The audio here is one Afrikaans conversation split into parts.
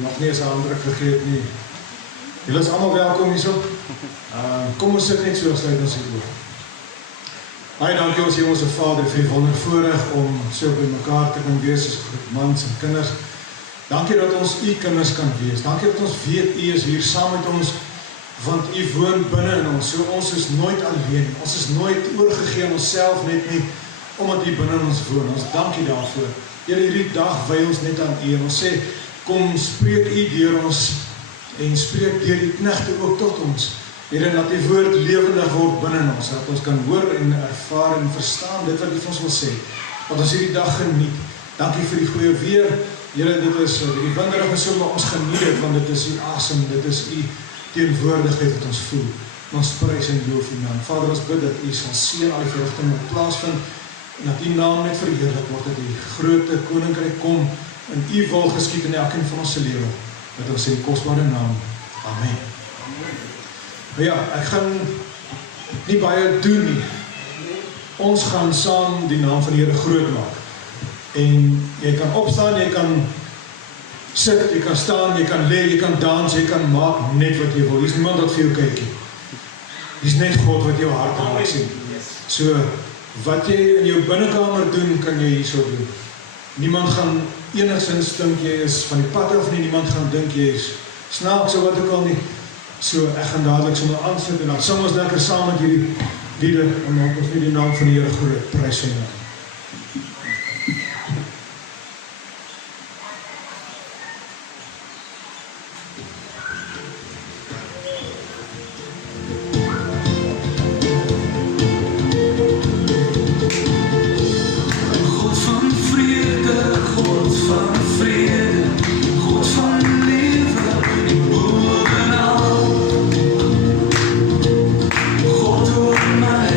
nog nie eens 'n handdruk gegee het nie. Julle is almal welkom hierso. Kom ons sit net so, sluit ons hier oor. Baie dankie ons Hemelse Vader vir die wondervoorreg om so by mekaar te kan wees as groep mans en kinders. Dankie dat ons u kinders kan wees. Dankie dat ons weet u is hier saam met ons, want u woon binne in ons. So ons is nooit alleen. Ons is nooit oorgegee aan onsself net nie, omdat u binne in ons woon. Ons dankie daarvoor. Here, hierdie dag wy ons net aan u en ons sê, kom spreek u deur ons en spreek deur die knegte ook tot ons. Here, dat die woord lewendig word binne in ons, dat ons kan hoor en ervaar en verstaan dit wat u vir ons wil sê. Dat ons hierdie dag geniet. Dankie vir die goeie weer. Here, dit is die winderige so, maar ons geniet dit, want dit is u asem, dit is u teenwoordigheid wat ons voel. Ons prys en loof u naam. Vader, ons bid dat u sal seën al die verrigtinge wat plaasvind, en dat u naam net verheerlik word, dat die grote koninkryk kom, en u wil geskied in elkeen van ons se lewe. Met ons in die kosbare naam. Amen. Ja, ek gaan nie baie doen nie. Ons gaan saam die naam van die Here groot maak. En jy kan opstaan, jy kan sit, jy kan staan, jy kan lê, jy kan dans, jy kan maak net wat jy wil. Hier is niemand wat vir jou kyk nie. Hier is net God wat jou hart raak sien. So, wat jy in jou binnekamer doen, kan jy hierso doen. Niemand gaan enigstens dink jy is van die pad af nie, niemand gaan dink jy is snaaks of wat ook al nie. So, ek gaan dadelik sommer aansit en dan sing ons lekker saam met hierdie liede en maak ons nie die naam van die Here groot. Prys hom. God door my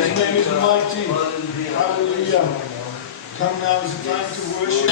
His name is mighty. Hallelujah. Come now, is the time to worship.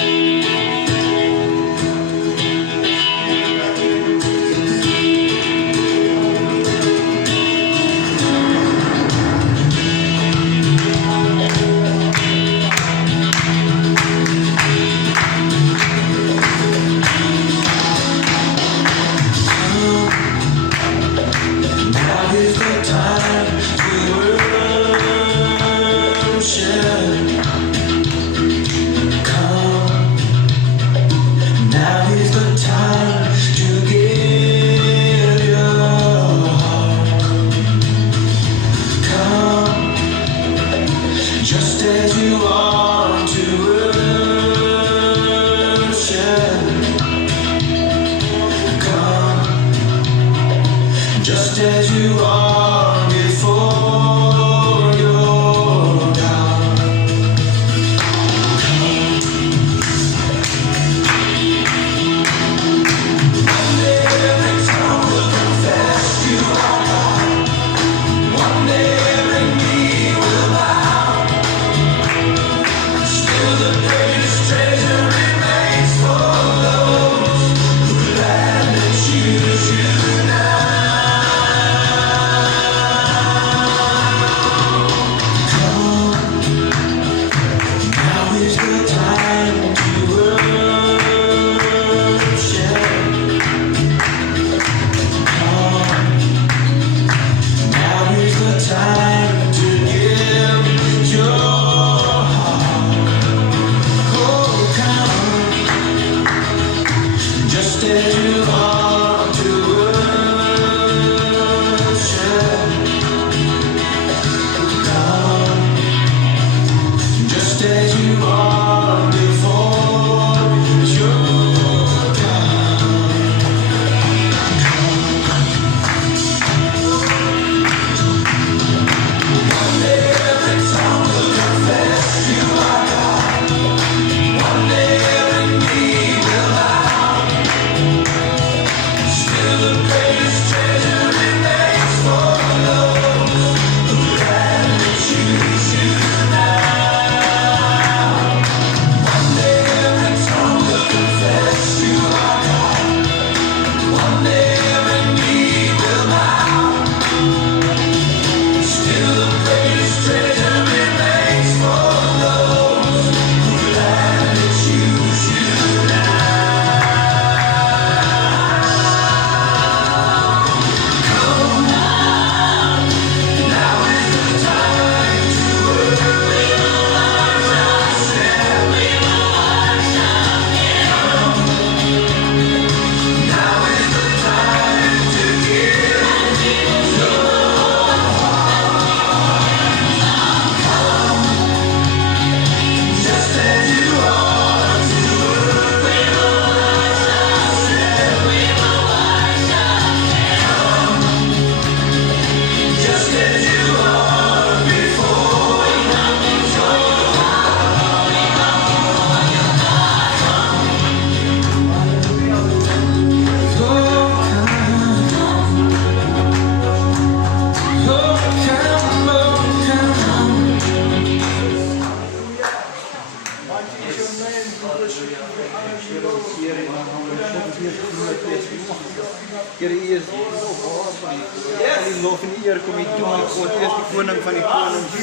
Here is die lof en eer kom U toe, my God. U is die koning van die konings. U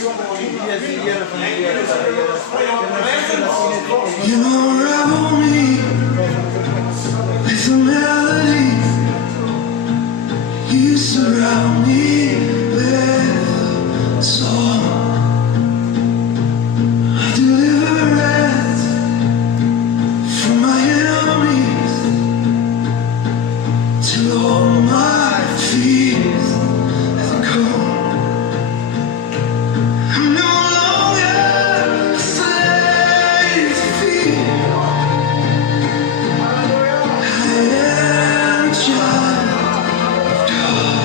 is die Here van die Here. You surround me with a melody. You surround me with a song. Deliverance from my enemies till all my fears have gone. I'm no longer a slave to fear. I am a child of God.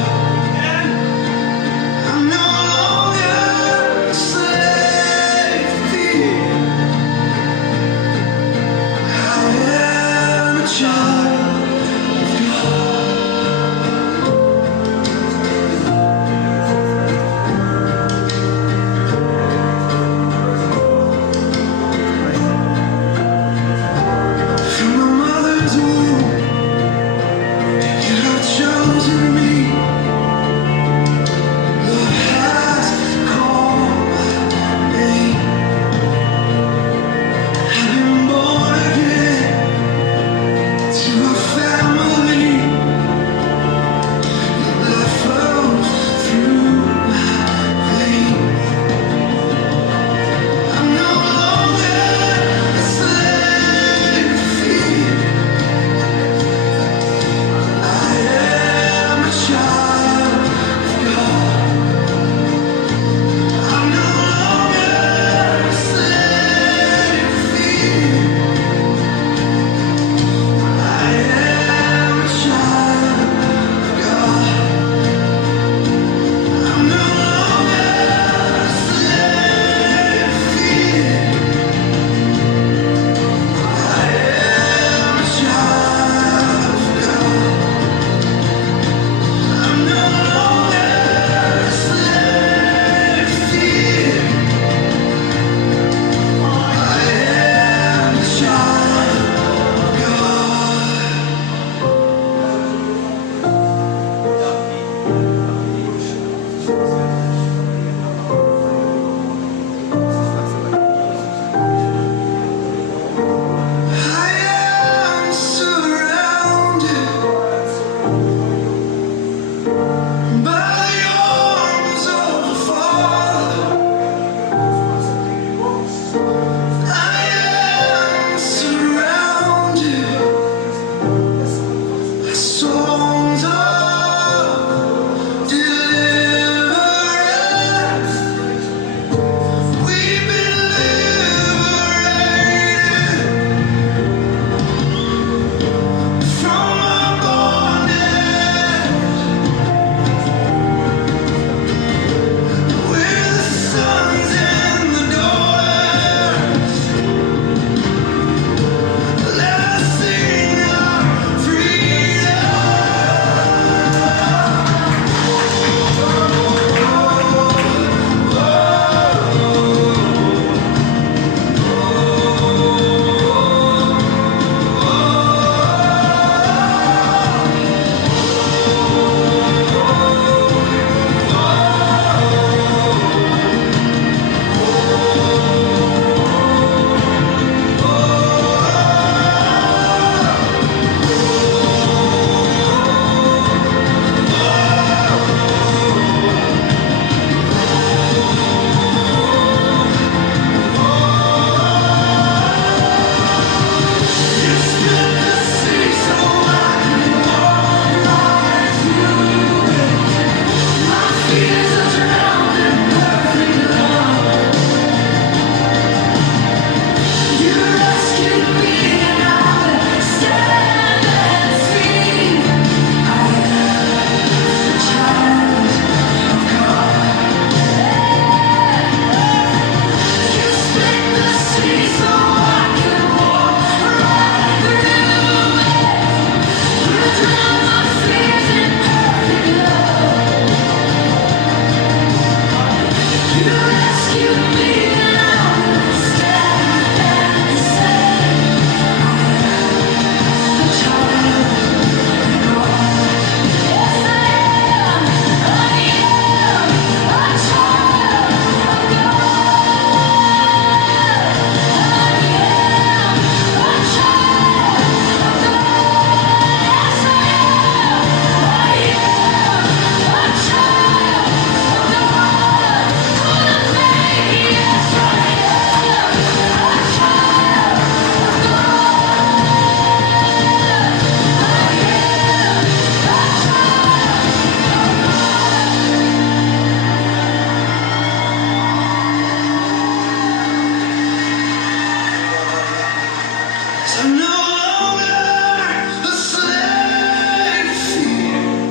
I'm no longer a slave to fear.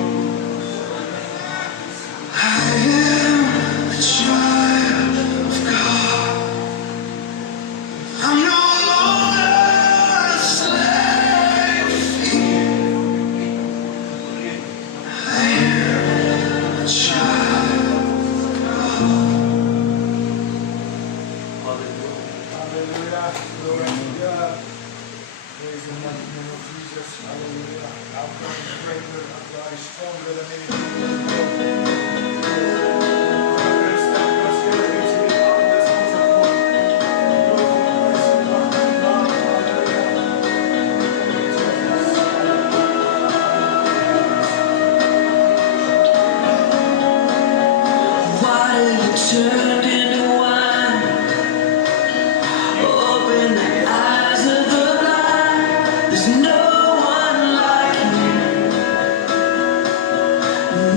I am a child of God. I'm no longer a slave to fear. I am a child of God. Hallelujah. Glory to God. Praise the mighty name of Jesus. Hallelujah. Our God is greater. Our God is stronger than anything. Water you turned into wine. Open the eyes of the blind. There's no one like you.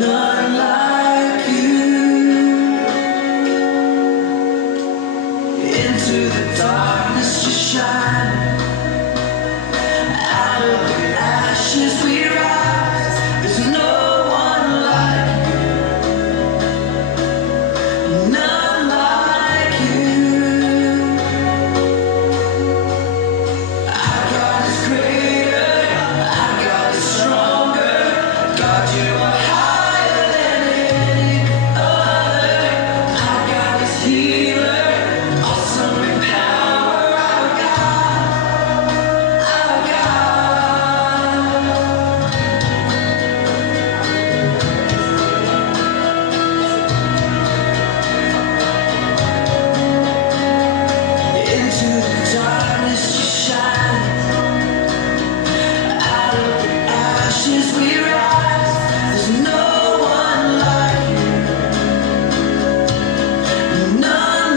None like you. Into the darkness you shine. Out of the ashes we rise. There's no one like you. None like you. Our God is greater. Our God is stronger. God, you are higher than any other. Our God is healer. Awesome in power. Our God. Our God. Into the darkness you shine. Out of the ashes we rise. There's no one like you. None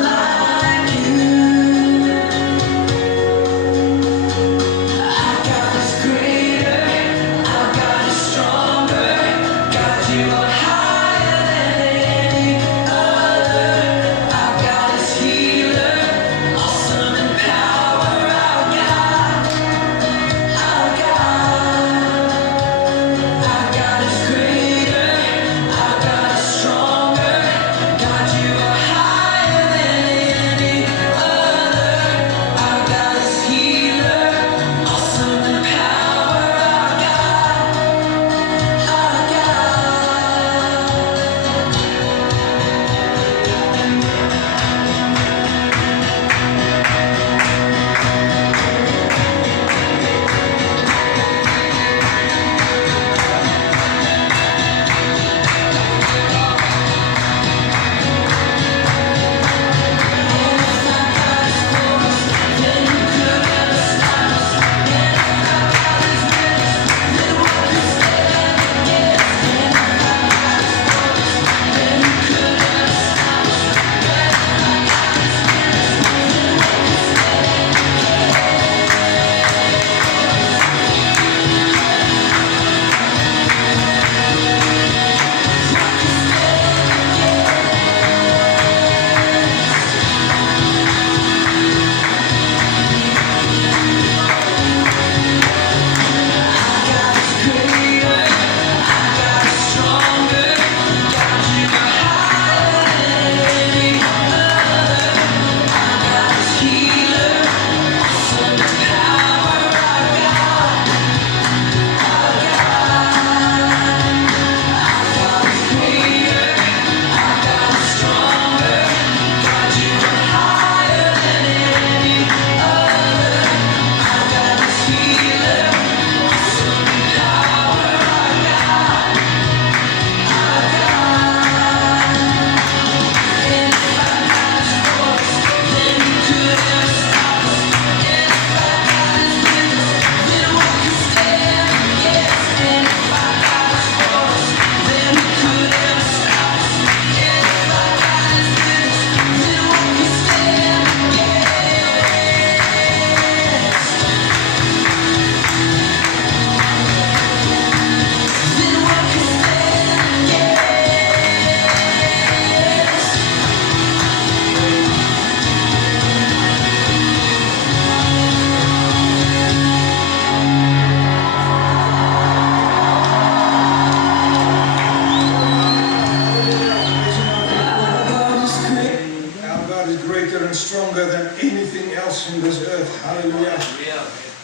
God is greater and stronger than anything else in this earth. Hallelujah.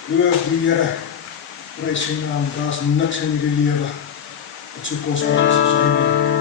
Loof die Here. Prys sy naam. Daar's niks in hierdie lewe wat so kosbaar is as hy nie.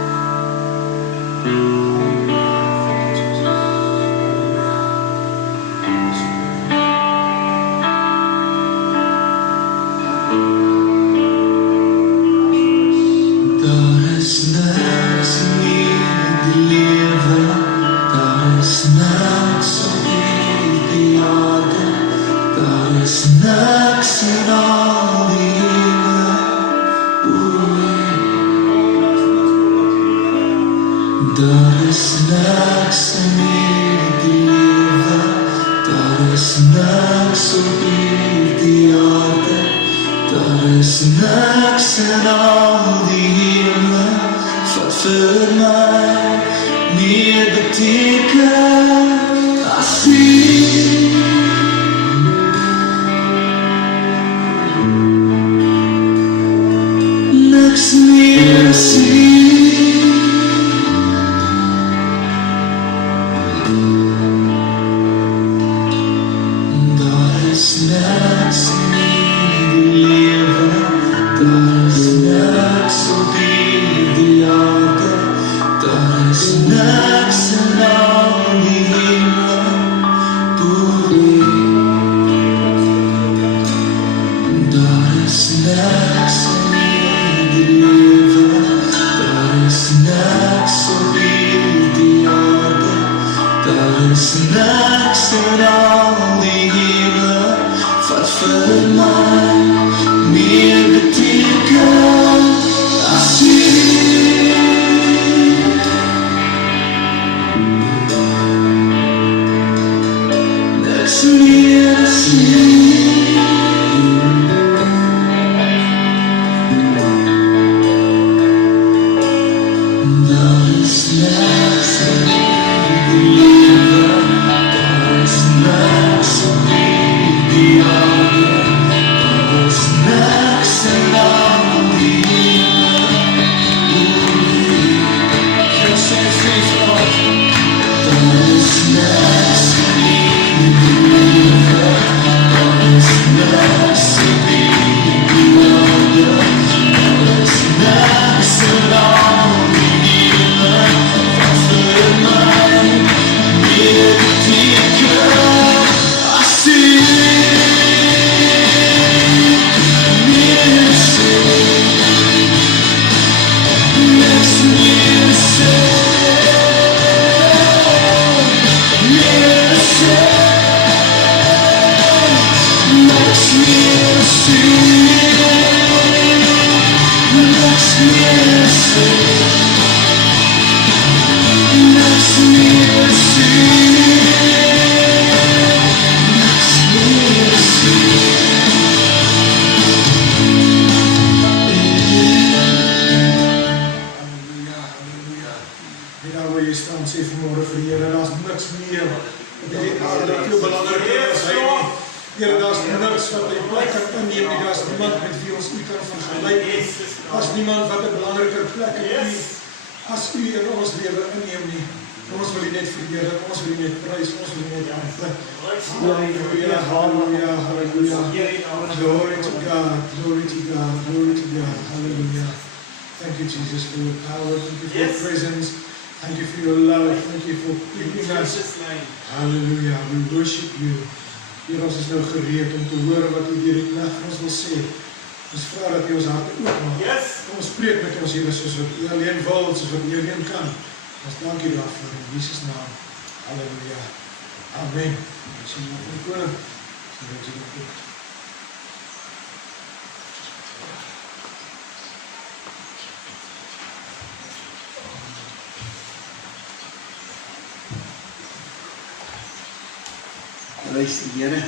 Prys die Here.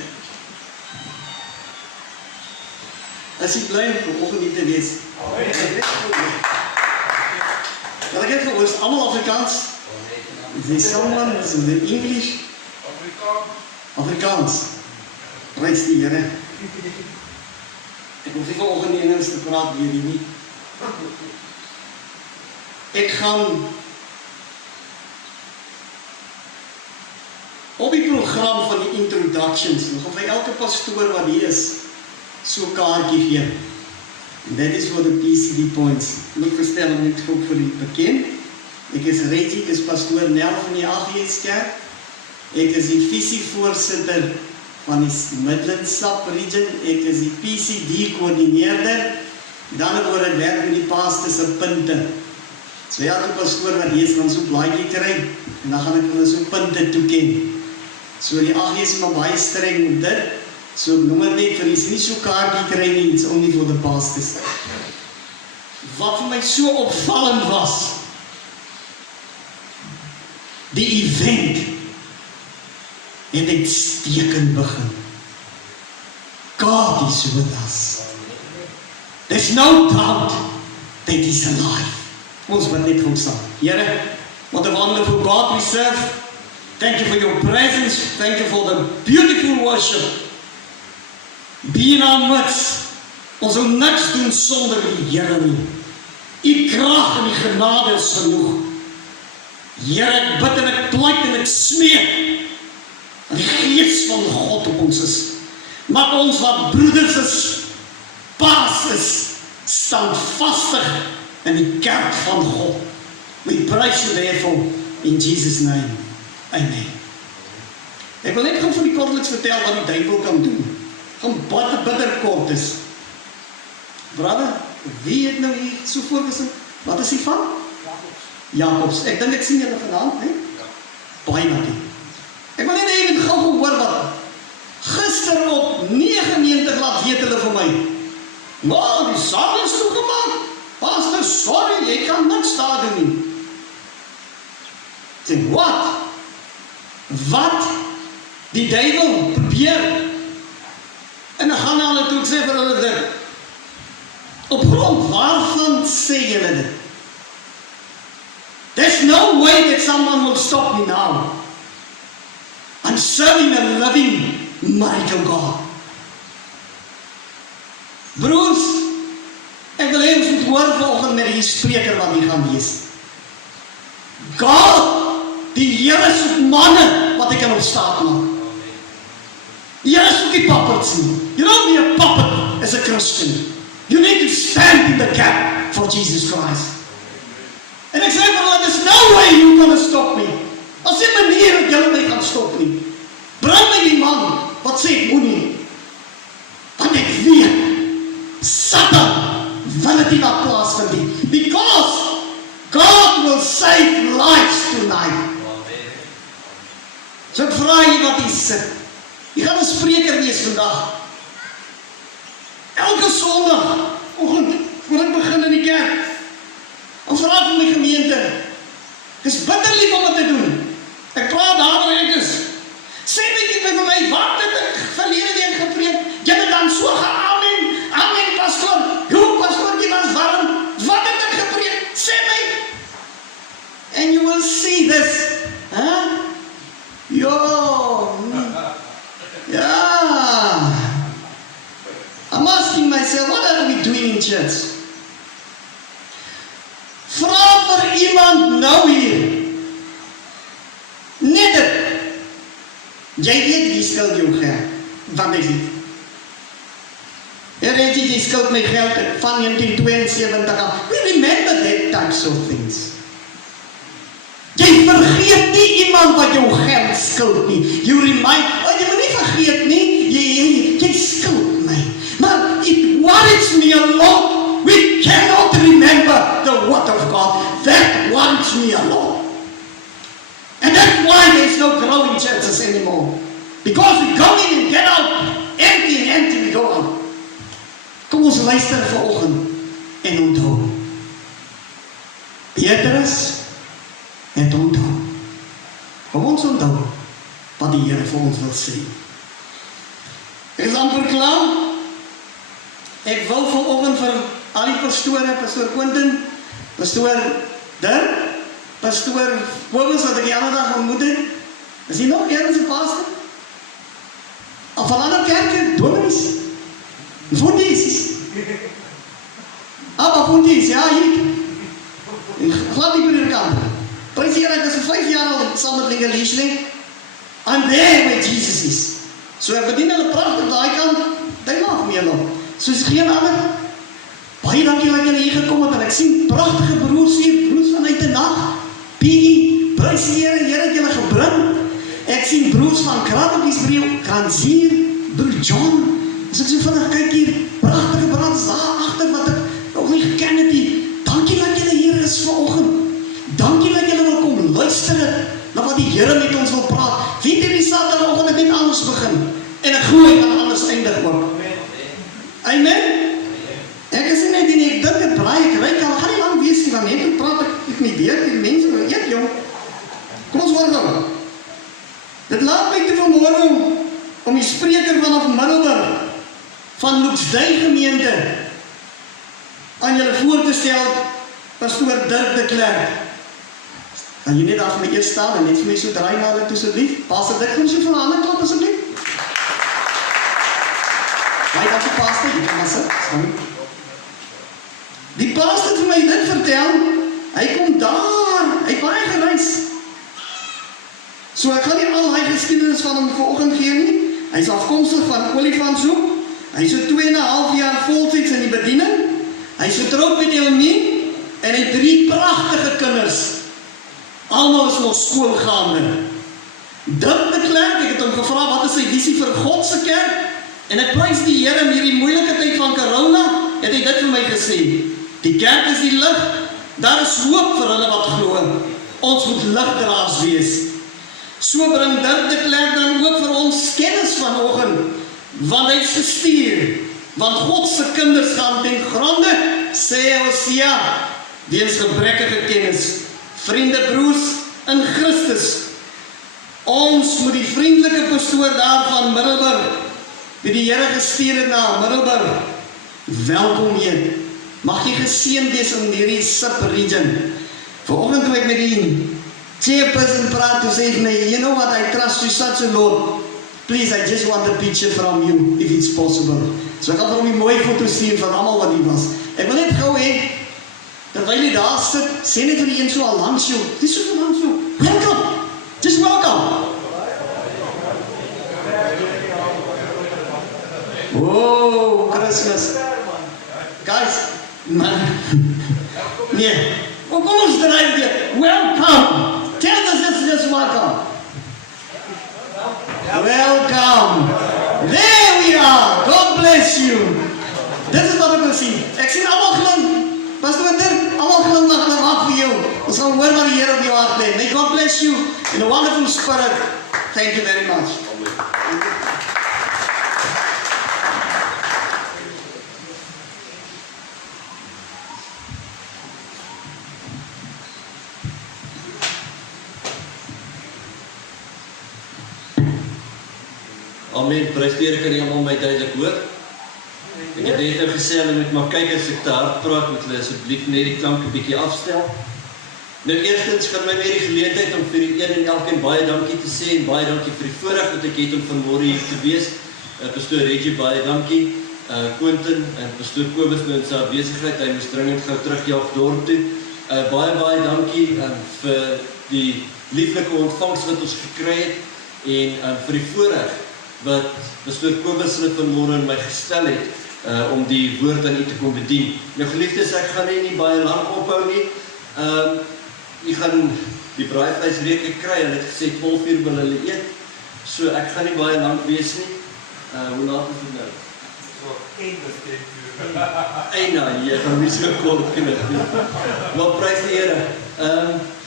As ek bly om vanoggend hier te wees. Dat ek het gehoor, almal Afrikaans. Is there someone is in the English? Afrikaans. Prys die Here. Ek hoef nie vanoggend in Engels te praat hierdie nie. Ek gaan op die program van die introductions, nog of hy elke pastoor wat hier is, so kaartjie gee. And that is for the PCD points. Moet verstel om net ook vir die bekend. Ek is Reggie, ek is pastoor Nel van die AGS-kerk. Ek is die visievoorsitter van die Midland Sub-region. Ek is die PCD-koördineerder. Dan het word ek werk met die pastors se punte. So elke pastoor wat hier is, gaan so blaadjie kry, en dan gaan ek hulle so punte toeken. So die AGS is maar baie streng met dit. So noem het net vir die, nie so kaartjie kry nie, it's only for the pastors. Wat vir my so opvallend was, die event het uitstekend begin. God is with us. There's no doubt that He's alive. Ons wat net gaan staan. Here, what a wonderful God we serve. Thank you for your presence. Thank you for the beautiful worship. Be in our midst. Ons wil niks doen sonder die Here nie. U krag en die genade is genoeg. Here, ek bid en ek pleit en ek smeek dat die Gees van God op ons is. Maak ons wat broeders is, paas is, standvastig in die kerk van God. We praise you therefore in Jesus' name. Amen. Ek wil net gou vir die kortliks vertel wat die duiwel kan doen. Gaan baie bitterkort is. Brother, wie het nou hier so voorgesit? Wat is die van? Jacobs. Ek dink ek sien julle vanaand, hè? Baie dankie. Ek wil net even gou hoor wat gister op 99 laat weet hulle vir my. Maar die saal is toegemaak. Pastor, sorry, jy kan niks daar doen nie. Sê, wat? Wat? Die duiwel probeer. En dan gaan hulle toe, ek sê vir hulle dit. Op grond waarvan sê julle dit? There's no way that someone will stop me now. I'm serving a living, mighty God. Broers, ek wil hê ons moet hoor vanoggend met die spreker wat hier gaan wees. God, die Here soek manne wat hy kan op staat maak. Die Here soek nie puppets nie. You don't be a puppet as a Christian. You need to stand in the gap for Jesus Christ. En ek sê vir hulle, there's no way you're gonna stop me. As die manier dat julle my gaan stop nie. Bring my die man wat sê ek moet nie. Want ek weet, Satan wil het nie wat plaasvind nie. Because God will save lives tonight. So ek vraag jy wat hier sit. Jy gaan 'n spreker wees vandag. Elke Sondag, oggend, voor ek begin in die kerk. Ons vraag van die gemeente, ek is bitter lief om wat te doen. Ek praat daar waar ek is. Sê my nie vir my, wat het ek verlede week gepreek? Jy het dan so geamen, amen pastoor, hoe pastoor die was warm, wat het ek gepreek? Sê my. And you will see this. Huh? Yeah. I'm asking myself, what are we doing in church? Vra vir iemand nou hier. Net dit. Jy weet wie skuld jou geld. Wat ek sê. Jy skuld my geld van 1972 af. We remember that types of things. Jy vergeet nie iemand wat jou geld skuld nie. You remind, jy moet nie vergeet nie. Jy skuld my. Maar it worries me a lot. We cannot remember the word of God. That worries me a lot. And that's why there's no growing churches anymore. Because we go in and get out. Empty and empty we go on. Kom ons luister vanoggend en onthou. Petrus het onthou. Kom ons onthou wat die Here vir ons wil sê. Ek is amper klaar. Ek wil vanoggend vir al die pastore, pastoor Quentin, pastoor Dirk, pastoor Kobus wat ek die ander dag ontmoet het. Is hier nog ergens 'n pastor? Of van ander kerke, dominees, fundies. Fundies, ja, hier. Glad nie by die kant. Prys hier, ek is vir 5 jaar al saam met Linge Liesling. I'm there where Jesus is. So ek bedien hulle pragtig daai kant, daai maak mee nog. Soos geen ander. Baie dankie dat julle hier gekom het en ek sien pragtige broers hier, broers vanuit die nag. Piggy, prys die Here, Here het julle gebring. Ek sien broers van Krabbelkiesbreu, Kransier, broer John. As ek so vinnig kyk hier, pragtige brands daar agter wat ek nog nie geken het nie. Dankie dat julle hier is vanoggend. Dankie dat julle wil kom luister het na wat die Here met ons wil praat. Weet jy die Saterdagoggend het net anders begin en ek glo hy kan anders eindig ook. Amen. Ek is net nie, ek dink het braai, ek reik al, gaan nie lang wees nie, want net praat ek nie weer, die mense wil eet, jong. Kom ons hoor dan. Dit laat my te vanmorgen om die spreker vanaf Middelburg van Loetsdui gemeente aan julle voor te stel, pastoor Dirk de Klerk. Kan jy net daar vir my eers staan en net vir my so draai na hulle toe asseblief? Pastor Dirk, kom so van 'n ander klap asseblief. Baie dankie pastor, jy kan maar sit. Die pastor het vir my dit vertel, hy kom daar, hy het baie gereis. So ek gaan nie al die geskiedenis van hom vanoggend gee nie. Hy is afkomstig van Olifantshoek. Hy is so 2,5 jaar voltyds in die bediening. Hy is getroud met Elmien en hy het 3 pragtige kinders. Almal is nog skoolgaande. Dirk de Klerk, ek het hom gevra wat is sy visie vir God se kerk? En ek prys die Here in hierdie moeilike tyd van corona, het hy dit vir my gesê. Die kerk is die lig, daar is hoop vir hulle wat glo. Ons moet ligdraers wees. So bring Dirk de Klerk dan ook vir ons kennis vanoggend, want hy is gestuur, want God se kinders gaan ten gronde, sê Hosea, weens gebrekkige kennis. Vriende, broers in Christus, ons moet die vriendelike pastoor daar van Middelburg, wie die Here gestuur het na Middelburg, welkom heet. Mag jy geseën wees in hierdie sub-region. Vanoggend toe ek met die chairperson praat, toe sê my, you know what, I trust you such a lot. Please, I just want a picture from you, if it's possible. So ek gaan vir hom die mooi foto stuur van almal wat hier was. Ek wil net gou hê, terwyl jy daar sit, sê net vir die een so al langs jou, dis so langs jou, welcome, just welcome. Oh, Christmas. Guys, man, nee, kom ons draai dit, welcome. Tell us it's just welcome. Welcome. There we are. God bless you. Dit is wat ek wil sien. Ek sien almal glim. Pastoor Dirk, almal glim na hulle wag vir jou. Ons gaan hoor wat die Here op jou hart lê. May God bless you in a wonderful spirit. Thank you very much. Amen, prys die Here, kan jy almal my duidelik hoor? Ek het net nou gesê, hulle moet maar kyk as ek te hard praat, moet hulle asseblief net die klank 'n bietjie afstel. Nou eerstens gaan my weer die geleentheid om vir die een en elkeen baie dankie te sê en baie dankie vir die voorreg wat ek het om vanmôre hier te wees. Pastoor Reggie, baie dankie. Quentin en Pastoor Kobus met sy besigheid, hy moes dringend gou terugjaag dorp toe. Baie dankie vir die lieflike ontvangs wat ons gekry het en vir die voorreg wat Pastoor Kobus hulle vanmôre in my gestel het om die woord aan u te kom bedien. Nou geliefdes, ek gaan nie baie lank ophou nie. U gaan die braaivleisreekie kry, hulle het gesê 12 uur wil hulle eet, so ek gaan nie baie lank wees nie. Hoe laat is dit nou? So, 1 uur. Eina, jy gaan nie so kort kinders nie. Maar prys die Here.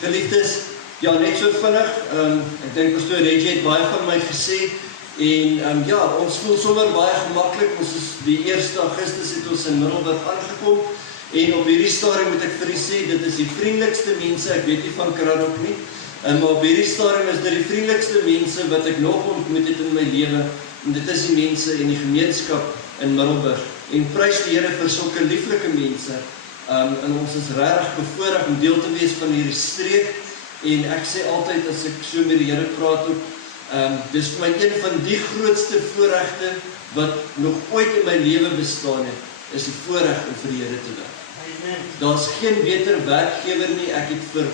Geliefdes, ja, net so vinnig, ek dink Pastoor Reggie het baie van my gesê, en ja, ons voel sommer baie gemaklik. Ons is die 1 Augustus het ons in Middelburg aangekom, en op hierdie stadium moet ek vir u sê, dit is die vriendelikste mense, ek weet nie van Kranhoek nie, maar op hierdie stadium is dit die vriendelikste mense wat ek nog ontmoet het in my lewe, en dit is die mense en die gemeenskap in Middelburg, en prys die Here vir sulke lieflike mense, en ons is regtig bevoorreg om deel te wees van hierdie streek, en ek sê altyd as ek so met die Here praat ook, dis vir my een van die grootste voorregte wat nog ooit in my lewe bestaan het, is die voorreg om vir die Here te werk. Daar's geen beter werkgewer nie. Ek het vir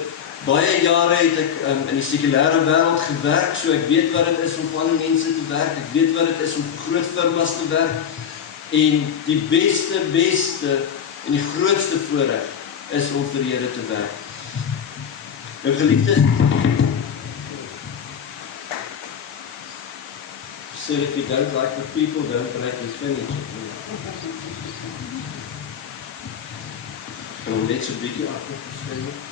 Baie jare het ek in die sekulêre wêreld gewerk, so ek weet wat dit is om vir ander mense te werk, ek weet wat dit is om vir groot firmas te werk, en die beste en die grootste voorreg is om vir die Here te werk. Nou geliefdes, so if you don't like the people, don't break the furniture. Kan hom net so 'n bietjie agtergeskryf.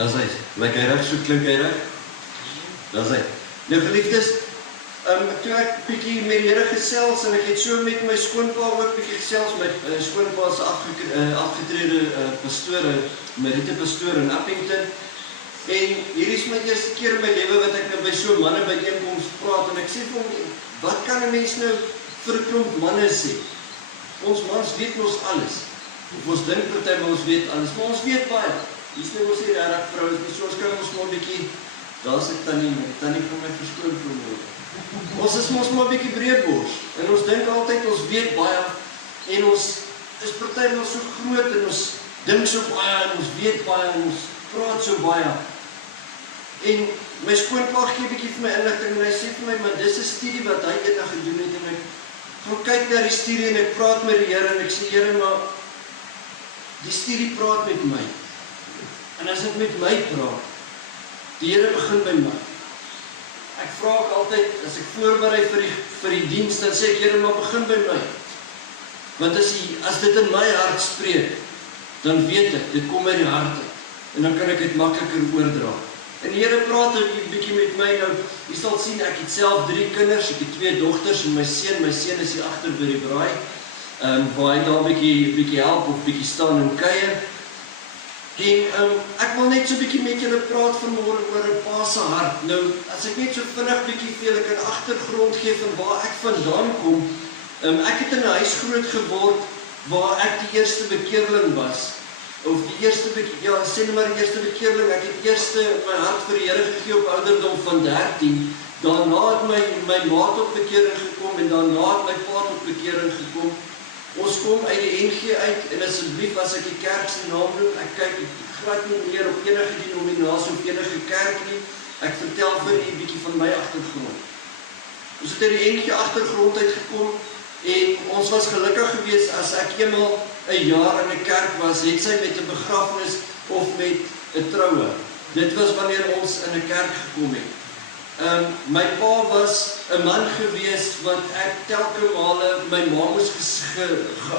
Daar's hy. Lyk hy reg, so klink hy reg? Daar's hy. Nou geliefdes, toe ek bietjie met die Here gesels en ek het so met my skoonpa ook bietjie gesels, my skoonpa is afgetrede pastoor, Merite pastoor in Appington. En hier is my eerste keer in my lewe wat ek nou by so manne byeenkoms praat en ek sê vir hom, wat kan 'n mens nou vir 'n klomp manne sê? Ons mans weet mos alles. Of ons dink party ons weet alles, maar ons weet baie. Hier is nou ons hier reg vrouens, so ons kan ons maar 'n bietjie, daar's ek tannie van my verskoon vir my. Ons is mos maar 'n bietjie breedbors en ons dink altyd ons weet baie en ons is partymal so groot en ons dink so baie en ons weet baie en ons praat so baie. En my skoonpa gee 'n bietjie vir my inligting en hy sê vir my, maar dis 'n studie wat hy eendag gedoen het en ek gaan kyk na die studie en ek praat met die Here en ek sê, Here, maar die studie praat met my. En as ek met my praat, die Here begin by my. Ek vra ook altyd, as ek voorberei vir die diens, dan sê ek, Here, maar begin by my. Want as dit in my hart spreek, dan weet ek, dit kom uit die hart uit. En dan kan ek dit makliker oordra. En die Here praat 'n bietjie met my nou. Jy sal sien, ek het self 3 kinders, ek het 2 dogters en my seun is hier agter by die braai. Waar hy daar bietjie help of bietjie staan en kuier. En ek wil net so 'n bietjie met julle praat vanmôre oor 'n pa se hart. Nou, as ek net so vinnig bietjie vir julle kan agtergrond gee van waar ek vandaan kom. Ek het in 'n huis groot geword waar ek die eerste bekeerling was. Of die eerste bekeerling. Ek het eers my hart vir die Here gegee op ouderdom van 13. Daarna het my maat op bekering gekom en daarna het my pa op bekering gekom. Ons kom uit die NG uit en asseblief as ek die kerk se naam noem, ek kyk glad nie meer op enige denominasie of enige kerk nie. Ek vertel vir u 'n bietjie van my agtergrond. Ons het uit die NG agtergrond uitgekom en ons was gelukkig geweest as ek eenmal 'n jaar in 'n kerk was, het sy met 'n begrafnis of met 'n troue. Dit was wanneer ons in 'n kerk gekom het. My pa was 'n man geweest wat ek telke male my ma moes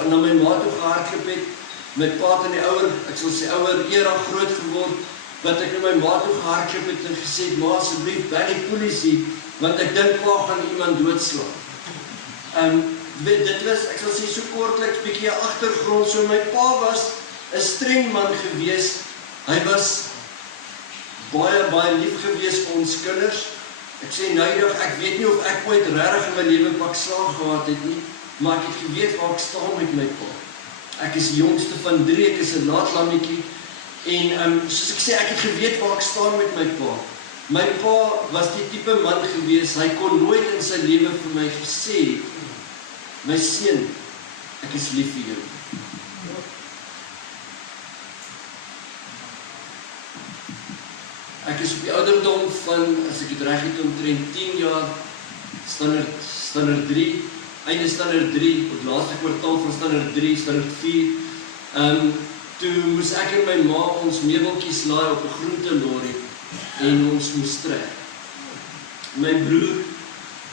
na my ma toe gehardloop het. My pa het in die ouer era groot geword, wat ek na my ma toe gehardloop het en gesê, ma asseblief bel die polisie, want ek dink pa gaan iemand doodslaan. Dit was, ek sal sê so kortliks bietjie 'n agtergrond. So my pa was 'n streng man geweest. Hy was baie lief geweest vir ons kinders. Ek sê noudag, ek weet nie of ek ooit regtig in my lewe pak slaag gehad het nie, maar ek het geweet waar ek staan met my pa. Ek is die jongste van 3, ek is 'n laatlammetjie en soos ek sê, ek het geweet waar ek staan met my pa. My pa was die tipe man geweest, hy kon nooit in sy lewe vir my gesê, my seun, ek is lief vir jou. Ek is op die ouderdom van, as ek het reg het, omtrent 10 jaar, standaard 3, einde standaard 3, op die laaste kwartaal van standaard 3, standaard 4. Toe moes ek en my ma ons meubeltjies laai op 'n groentelorry en ons moes trek. My broer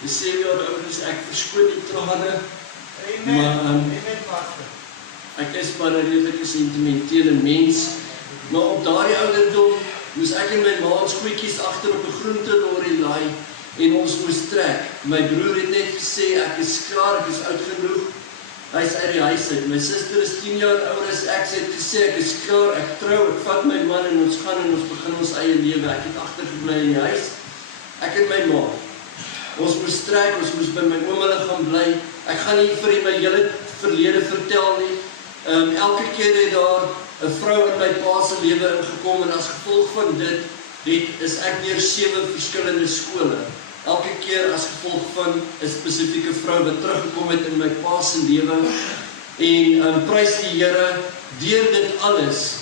is 7 jaar oud, dus ek verskoon die trane, maar ek is maar 'n redelike sentimentele mens, maar op daardie ouderdom moes ek en my ma ons goedjies agter op 'n groentelorry laai en ons moes trek. My broer het net gesê, ek is klaar, ek is oud genoeg, hy is uit die huis uit. My suster is 10 jaar ouer as ek, sy het gesê, ek is klaar, ek trou, ek vat my man en ons gaan en ons begin ons eie lewe. Ek het agtergebly in die huis, ek en my ma. Ons moes trek, ons moes by my ouma gaan bly. Ek gaan nie vir u my hele verlede vertel nie. Elke keer het daar 'n vrou in my pa se lewe ingekom en as gevolg van dit is ek deur 7 verskillende skole. elke keer as gevolg van 'n spesifieke vrou wat teruggekom het in my pa se lewe. En prys die Here, deur dit alles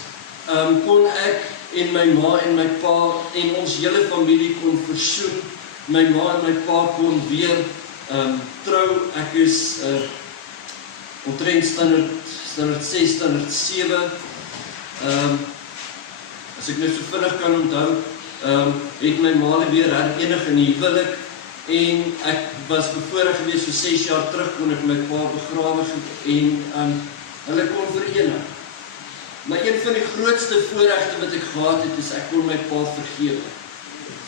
kon ek en my ma en my pa en ons hele familie kon versoen. My ma en my pa kon weer trou. Ek is omtrent standaard 6, standaard 7. As ek net so vinnig kan onthou, het my ma weer herenig in die huwelik. En ek was bevoorreg geweest, so 6 jaar terug kon ek my pa begrawe en hulle kon verenig. Maar een van die grootste voorregte wat ek gehad het, is ek kon my pa vergewe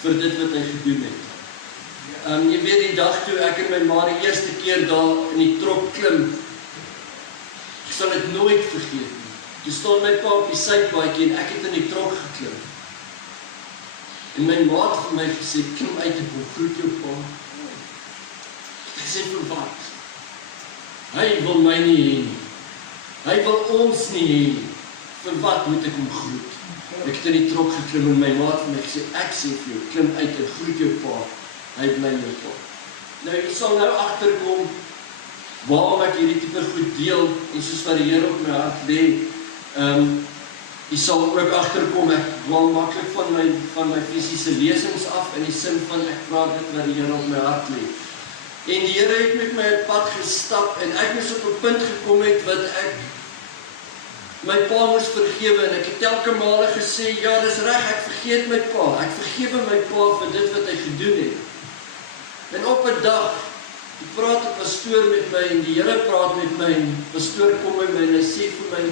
vir dit wat hy gedoen het. Jy weet die dag toe ek en my ma die eerste keer daar in die trok klim, ek sal dit nooit vergeet nie. Toe staan my pa op die sypaadjie en ek het in die trok geklim. En my ma het vir my gesê, klim uit en kom groet jou pa. Ek sê, vir wat? Hy wil my nie hê nie. Hy wil ons nie hê nie. Vir wat moet ek hom groet? Ek het in die trok geklim en my ma het vir my gesê, ek sê vir jou, klim uit en groet jou pa. Hy bly jou pa. Nou, ek sal nou agterkom waarom ek hierdie tipe goed deel en soos wat die Here op my hart lê. Jy sal ook agterkom, ek dwaal maklik van my fisiese lesings af in die sin van ek praat dit wat die Here op my hart lê. En die Here het met my 'n pad gestap en ek moes op 'n punt gekom het wat ek my pa moes vergewe en ek het telke male gesê, ja, dis reg, ek vergeet my pa. Ek vergewe my pa vir dit wat hy gedoen het. En op 'n dag, praat 'n pastoor met my en die Here praat met my en die pastoor kom by my en hy sê vir my,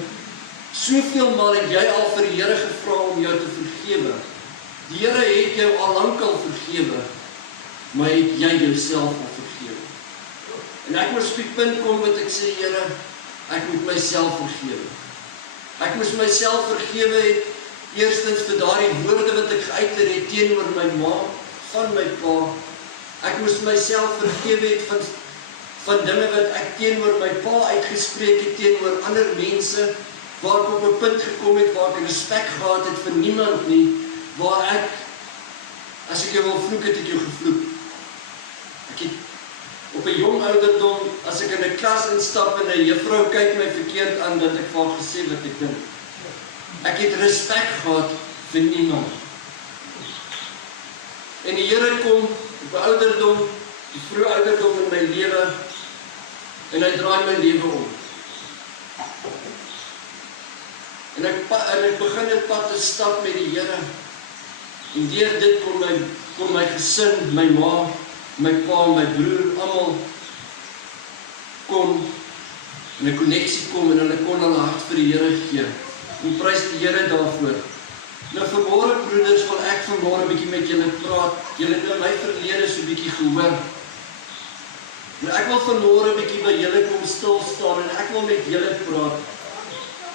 soveel maal het jy al vir die Here gevra om jou te vergewe. Die Here het jou al lankal vergewe, maar het jy jouself al vergewe. En ek moes op die punt kom wat ek sê, Here, ek moet myself vergewe. Ek moes myself vergewe het, eerstens vir daardie woorde wat ek geuiter het teenoor my ma, van my pa. Ek moes myself vergewe het van dinge wat ek teenoor my pa uitgespreek het, teenoor ander mense, waar ek op 'n punt gekom het, waar ek respek gehad het vir niemand nie, waar ek, as ek jou wil vloek, het ek jou gevloek. Ek het op 'n jong ouderdom, as ek in 'n klas instap en 'n juffrou kyk my verkeerd aan, dat ek vir haar gesê wat ek dink. Ek het respek gehad vir niemand. En die Here kom op 'n ouderdom, die vroeë ouderdom in my lewe, en hy draai my lewe om. En ek begin 'n pad te stap met die Here. En deur dit kon my gesin, my ma, my pa, my broer, almal kon in 'n koneksie kom en hulle kon hulle hart vir die Here gee. En prys die Here daarvoor. Nou vanmôre broeders, wil ek vanmôre 'n bietjie met julle praat. Julle het nou my verlede so 'n bietjie gehoor. Nou ek wil vanmôre 'n bietjie by julle kom stil staan en ek wil met julle praat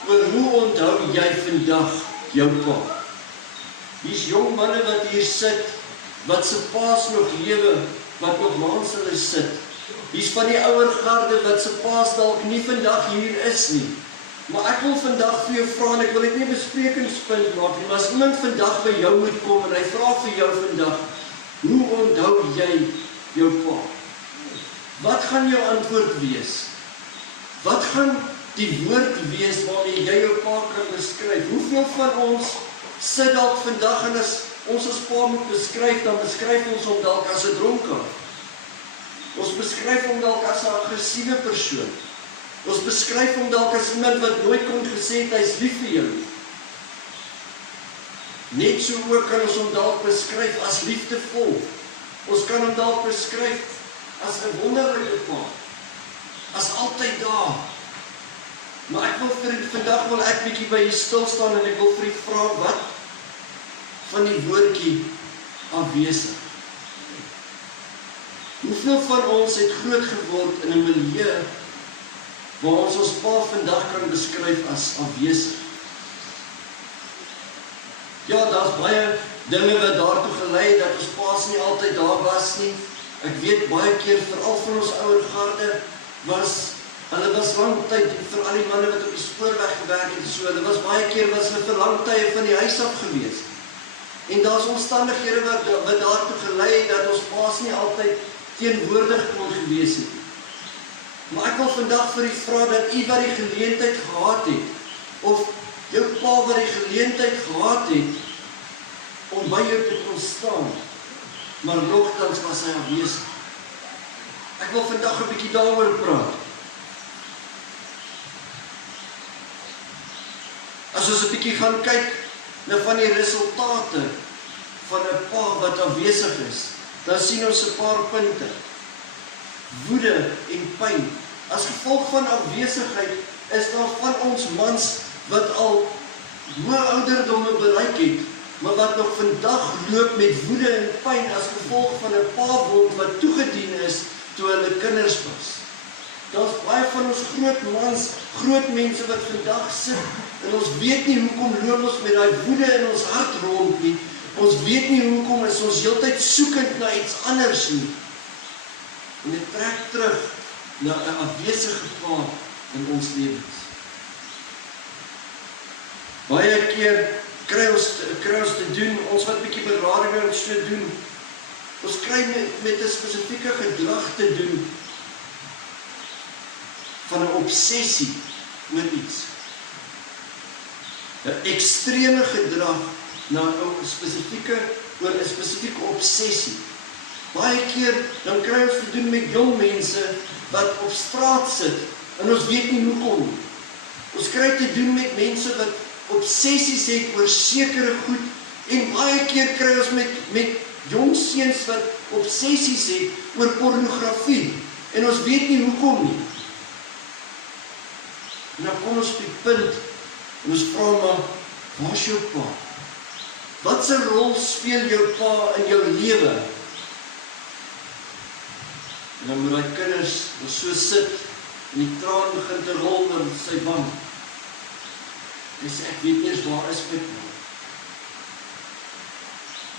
oor hoe onthou jy vandag jou pa? Hier's jong manne wat hier sit, wat se paas nog lewe, wat nog langs hulle sit. Hier's van die ouer garde wat se paas dalk nie vandag hier is nie. Maar ek wil vandag vir jou vra, en ek wil dit nie 'n besprekingspunt maak nie, maar as iemand vandag by jou moet kom en hy vra vir jou vandag, hoe onthou jy jou pa? Wat gaan jou antwoord wees? Wat gaan die woord wees waarmee jy jou pa kan beskryf? Hoeveel van ons sit dalk vandag en as ons pa moet beskryf, dan beskryf ons hom dalk as 'n dronkaard. Ons beskryf hom dalk as 'n aggressiewe persoon. Ons beskryf hom dalk as iemand wat nooit kon gesê het hy's lief vir jou. Net so ook kan ons hom dalk beskryf as liefdevol. Ons kan hom dalk beskryf as 'n wonderlike pa. As altyd daar. Maar ek wil vandag wil ek bietjie by jou stil staan en ek wil vir u vra wat van die woordjie afwesig. Hoeveel van ons het groot geword in 'n milieu waar ons pa vandag kan beskryf as afwesig? Ja, daar's baie dinge wat daartoe gelei het dat ons pa's nie altyd daar was nie. Ek weet baie keer, veral van ons ouer garde, hulle was lang tyd, vir al die manne wat op die spoorweg gewerk het en so, hulle was baie keer, was hulle vir lang tye van die huis af gewees. En daar's omstandighede wat daartoe gelei het dat ons paas nie altyd teenwoordig kon gewees het. Maar ek wil vandag vir u vra dat u wat die geleentheid gehad het, of jou pa wat die geleentheid gehad het, om by jou te kon staan, maar nogtans was hy afwesig. Ek wil vandag 'n bietjie daaroor praat. As ons 'n bietjie gaan kyk na van die resultate van 'n pa wat afwesig is, dan sien ons 'n paar punte. Woede en pyn. As gevolg van afwesigheid is daar van ons mans wat al hoë ouderdomme bereik het, maar wat nog vandag loop met woede en pyn as gevolg van 'n pa-wond wat toegedien is toe hulle kinders was. Daar's baie van ons groot mans, groot mense wat vandag sit en ons weet nie hoekom loop ons met daai woede in ons hart rond nie. Ons weet nie hoekom is ons heeltyd soekend na iets anders nie. En dit trek terug na 'n afwesige pa in ons lewens. Baie keer kry ons te doen, ons wat 'n bietjie berading en so doen, ons kry met 'n spesifieke gedrag te doen van 'n obsessie met iets. 'n Ekstreme gedrag na 'n spesifieke obsessie. Baie keer dan kry ons te doen met jong mense wat op straat sit en ons weet nie hoekom nie. Ons kry te doen met mense wat obsessies het oor sekere goed en baie keer kry ons met jong seuns wat obsessies het oor pornografie en ons weet nie hoekom nie. En dan kom ons op die punt en ons vra maar, waar is jou pa? Wat 'n rol speel jou pa in jou lewe? En dan moet die kinders so sit en die traan begin te rol oor sy wang. Hy sê, ek weet nie eens waar is my pa.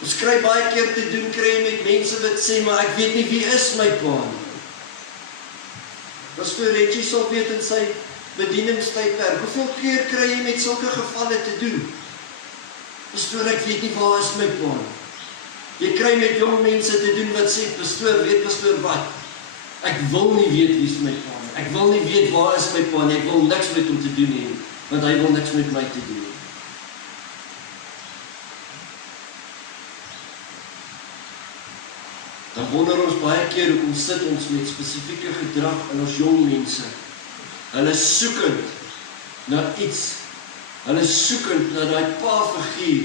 Ons kry baie keer te doen kry met mense wat sê, maar ek weet nie wie is my pa nie. Pastoor Reggie sal weet in sy bedieningstydperk, hoeveel keer kry jy met sulke gevalle te doen? Pastoor, ek weet nie waar is my pa nie. Jy kry met jong mense te doen wat sê, pastoor, weet pastoor wat? Ek wil nie weet wie is my pa nie. Ek wil nie weet waar is my pa nie. Ek wil niks met hom te doen nie, want hy wil niks met my te doen nie. Dan wonder ons baie keer hoekom sit ons met spesifieke gedrag in ons jong mense. Hulle is soekend na iets. Hulle is soekend na daai pa-figuur.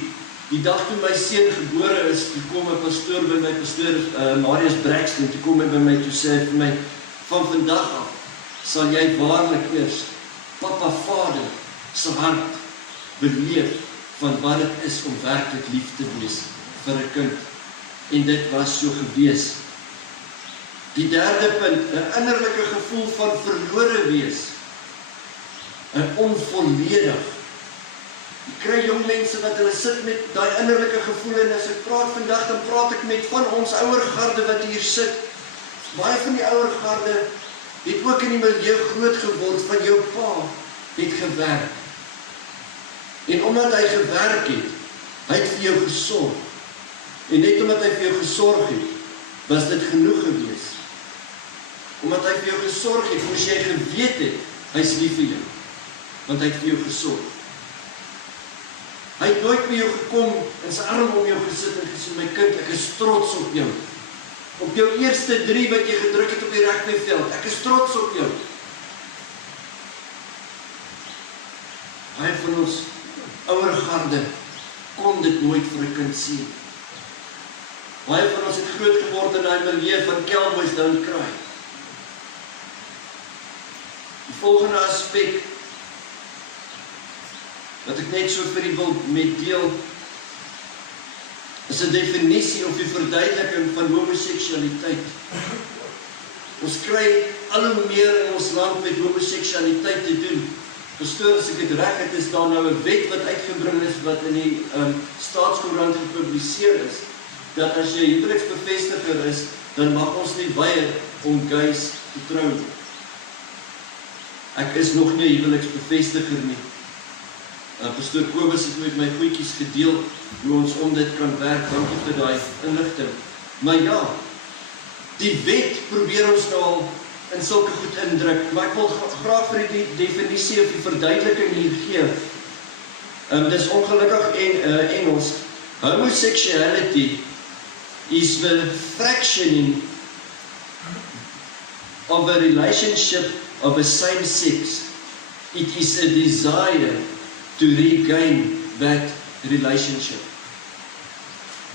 Die dag toe my seun gebore is, toe kom 'n pastoor by my, pastoor Marius Braxton, toe kom hy by my, toe sê hy vir my, van vandag af sal jy waarlik eers Papa Vader se hart beleef van wat dit is om werklik lief te wees vir 'n kind. En dit was so gewees. Die derde punt, 'n innerlike gevoel van verlore wees. 'n Onvolledig. Jy kry jong mense wat hulle sit met daai innerlike gevoel en as ek praat vandag, dan praat ek met van ons ouer garde wat hier sit. Baie van die ouer garde het ook in die milieu groot geword van jou pa het gewerk. En omdat hy gewerk het, hy het vir jou gesorg. En net omdat hy vir jou gesorg het, was dit genoeg gewees. Omdat hy vir jou gesorg het, moes jy geweet het, hy is lief vir jou. Want hy het vir jou gesorg. Hy het nooit by jou gekom en sy arm om jou gesit en gesê, my kind, ek is trots op jou. Op jou eerste 3 wat jy gedruk het op die rugbyveld, ek is trots op jou. Baie van ons ouer garde kon dit nooit vir 'n kind sien. Baie van ons het groot geword in daai milieu van Cowboys Don't Cry. Die volgende aspek wat ek net so vir u wil meedeel, is 'n definisie of die verduideliking van homoseksualiteit. Ons kry al hoe meer in ons land met homoseksualiteit te doen. Pastoor, as ek dit reg het, is daar nou 'n wet wat uitgebring is, wat in die Staatskoerant gepubliseer is, dat as jy huweliksbevestiger is, dan mag ons nie weier om gays te trou nie. Ek is nog nie huweliksbevestiger nie. Pastoor Kobus het met my goedjies gedeel hoe ons om dit kan werk. Dankie vir daai inligting. Maar ja, die wet probeer ons nou al in sulke goed indruk, maar ek wil graag vir die definisie of die verduideliking hier gee. Dis ongelukkig Engels. Homosexuality is the fractioning of a relationship of a same sex. It is a desire to regain that relationship.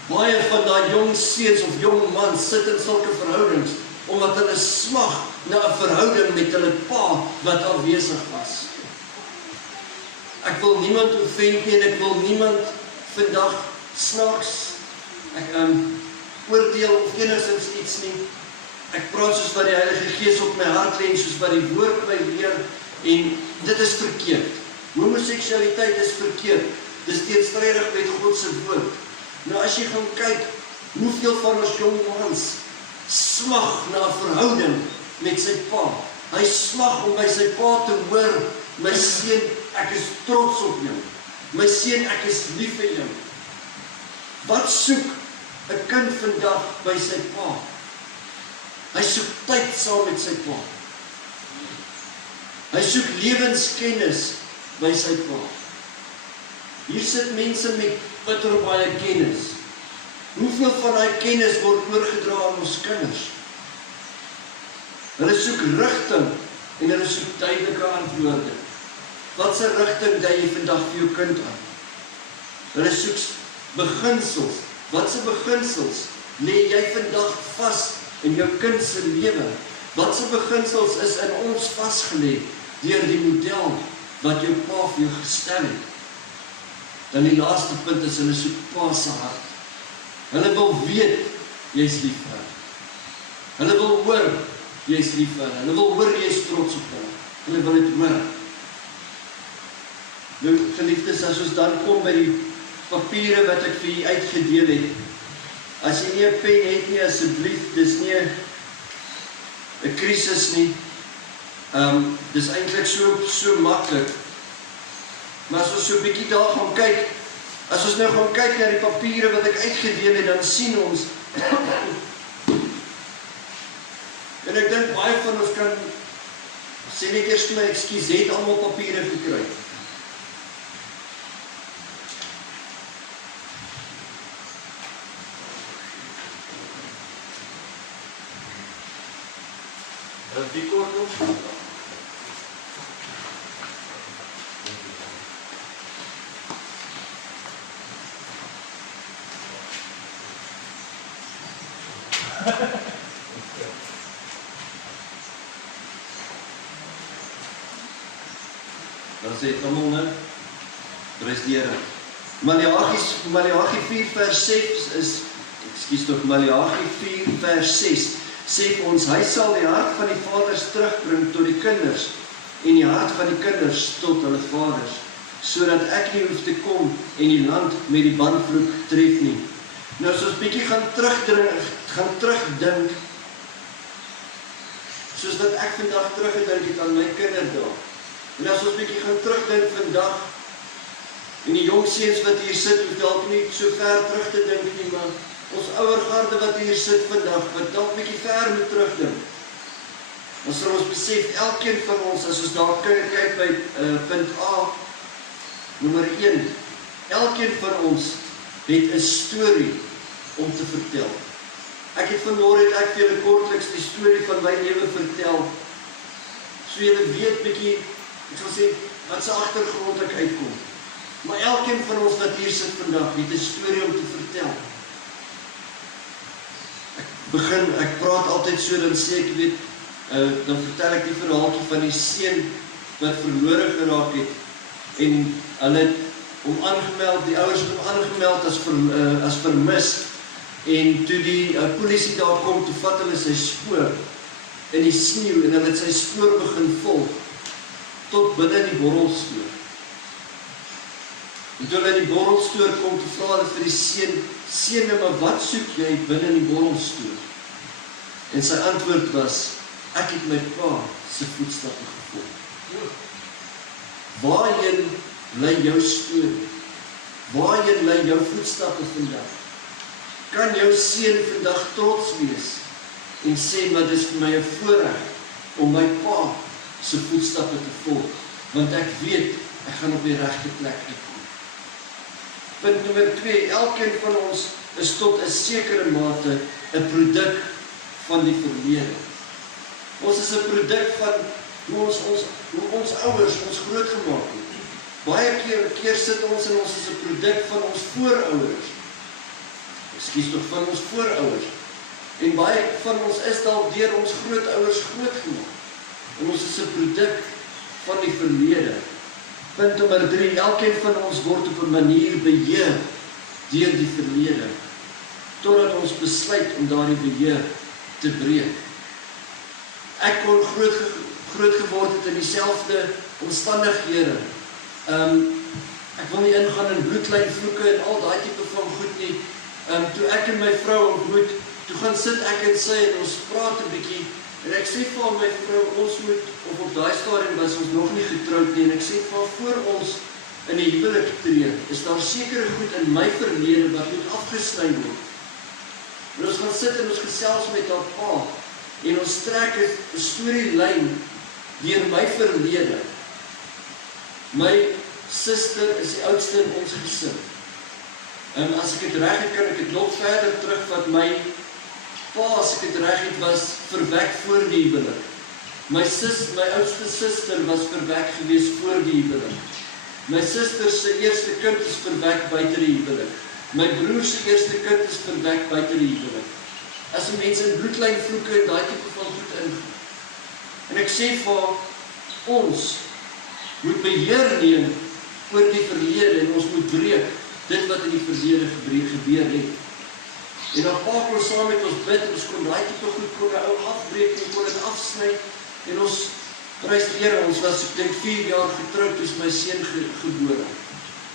Baie van daai jong seuns of jong mans sit in sulke verhoudings omdat hulle smag na 'n verhouding met hulle pa wat afwesig was. Ek wil niemand offend nie en ek wil niemand vandag snaaks oordeel of enigstens iets nie. Ek praat soos wat die Heilige Gees op my hart lê en soos wat die woord my leer en dit is verkeerd. Homoseksualiteit is verkeerd. Dis teenstrydig met God se woord. Nou as jy gaan kyk, hoeveel van ons jong mans smag na 'n verhouding met sy pa. Hy smag om by sy pa te hoor, my seun, ek is trots op jou. My seun, ek is lief vir jou. Wat soek 'n kind vandag by sy pa? Hy soek tyd saam met sy pa. Hy soek lewenskennis by sy pa. Hier sit mense met bitter baie kennis. Hoeveel van daai kennis word oorgedra aan ons kinders? Hulle soek rigting en hulle soek duidelike antwoorde. Wat se rigting dui jy vandag vir jou kind aan? Hulle soek beginsels. Wat se beginsels lê jy vandag vas in jou kind se lewe? Wat se beginsels is in ons vasgelê deur die model wat jou pa vir jou gestel het? Dan die laaste punt is hulle soek pa se hart. Hulle wil weet jy's lief vir hulle. Hulle wil hoor jy's lief vir hulle. Hulle wil hoor jy's trots op hulle. Hulle wil dit hoor. Nou geliefdes, as ons dan kom by die papiere wat ek vir julle uitgedeel het. As jy nie 'n pen het nie, asseblief, dis nie 'n krisis nie. Dis eintlik so maklik. Maar as ons so 'n bietjie daar gaan kyk, as ons nou gaan kyk na die papiere wat ek uitgedeel het, dan sien ons en ek dink baie van ons kan sê net eers my ekskuus, het almal papiere gekry. Die kort nog. Dan sê het allemaal nou, prys die Here. Maleagi 4 vers 6 Maleagi 4 vers 6 sê vir ons, hy sal die hart van die vaders terugbring tot die kinders en die hart van die kinders tot hulle vaders, sodat ek nie hoef te kom en die land met die bandvloek tref nie. Nou as ons bietjie gaan terugdink, soos wat ek vandag teruggedink het aan my kinderdae. En as ons bietjie gaan terugdink vandag, en die jong seuns wat hier sit, hoef dalk nie so ver terug te dink nie, maar ons ouer garde wat hier sit vandag, wat dalk bietjie ver moet terugdink. Ons sal ons besef, elkeen van ons, as ons daar kyk by punt A, nommer 1, elkeen van ons het 'n storie om te vertel. Ek het vanmôre vir julle kortliks die storie van my lewe vertel, so julle weet bietjie, ek sal sê, wat se agtergrond ek uitkom. Maar elkeen van ons wat hier sit vandag, het 'n storie om te vertel. Ek praat altyd so, dan sê ek, weet, dan vertel ek die verhaaltjie van die seun wat verlore geraak het, en hulle het hom aangemeld, die ouers het hom aangemeld as vermis, en toe die polisie daar kom, toe vat hulle sy spoor in die sneeu, en hulle het sy spoor begin volg, tot binne die borrelstoor. En toe hulle in die borrelstoor kom, toe vra hulle vir die seun, maar wat soek jy binne in die borrelstoor? En sy antwoord was, ek het my pa se voetstappe gevolg. Waarheen lei jou storie? Waarheen lei jou voetstappe vandag? Kan jou seun vandag trots wees en sê, maar dis vir my 'n voorreg om my pa se voetstappe te volg, want ek weet, ek gaan op die regte plek uitkom. Punt nommer 2, elkeen van ons is tot 'n sekere mate 'n produk van die verlede. Ons is 'n produk van hoe ons ouers ons grootgemaak het. Baie keer sit ons en ons is 'n produk van ons voorouers. Ekskuus tog van ons voorouers. En baie van ons is dalk deur ons grootouers grootgemaak. En ons is 'n produk van die verlede. Punt nommer 3, elkeen van ons word op 'n manier beheer deur die verlede, totdat ons besluit om daardie beheer te breek. Ek kon groot geword het in dieselfde omstandighede. Ek wil nie ingaan in bloedlynvloeke en al daai tipe van goed nie. Toe ek en my vrou ontmoet, toe gaan sit ek en sy en ons praat 'n bietjie, en ek sê vir my vrou, ons moet, of op daai stadium was ons nog nie getroud nie, en ek sê vir haar, voor ons in die huwelik tree, is daar sekere goed in my verlede wat moet afgesny word. En ons gaan sit en ons gesels met haar pa, en ons trek 'n storielyn deur my verlede. My suster is die oudste in ons gesin. En as ek het reg het, kan ek het nog verder terugvat. My pa, as ek het reg het, was verwek voor die huwelik. My oudste suster was verwek gewees voor die huwelik. My suster se eerste kind is verwek buite die huwelik. My broer se eerste kind is verwek buite die huwelik. As 'n mens in bloedlynvloeke en daai tipe van goed ingaan. En ek sê vir ons moet beheer neem oor die verlede en ons moet breek dit wat in die verlede gebeur het. En dan pa kon saam met ons bid, ons kon daai tipe goed kon ou afbreek, ons kon dit afsny, en ons prys die Here, ons was, ek dink 4 jaar getroud, toe is my seun gebore.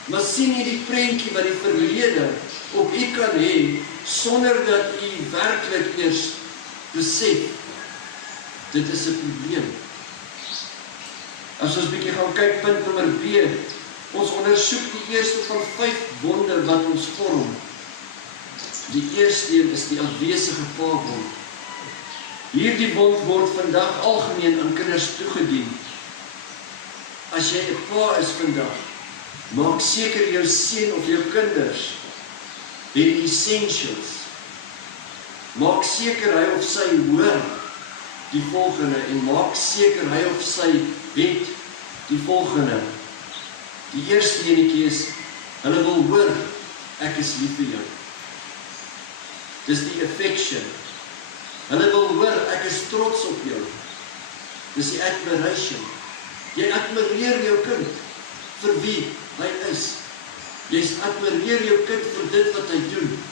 Maar sien jy die prentjie wat die verlede op u kan hê, sonder dat u werklik eers besef, dit is 'n probleem. As ons bietjie gaan kyk, punt nommer B, ons ondersoek die eerste van 5 wonde wat ons vorm. Die eerste een is die afwesige pa-wond. Hierdie wond word vandag algemeen aan kinders toegedien. As jy 'n pa is vandag, maak seker jou seun of jou kinders het die essentials. Maak seker hy of sy hoor die volgende, en maak seker hy of sy het die volgende. Die eerste enetjie is, hulle wil hoor, ek is lief vir jou. Dis die affection. Hulle wil hoor, ek is trots op jou. Dis die admiration. Jy admireer jou kind vir wie hy is. Jy admireer jou kind vir dit wat hy doen.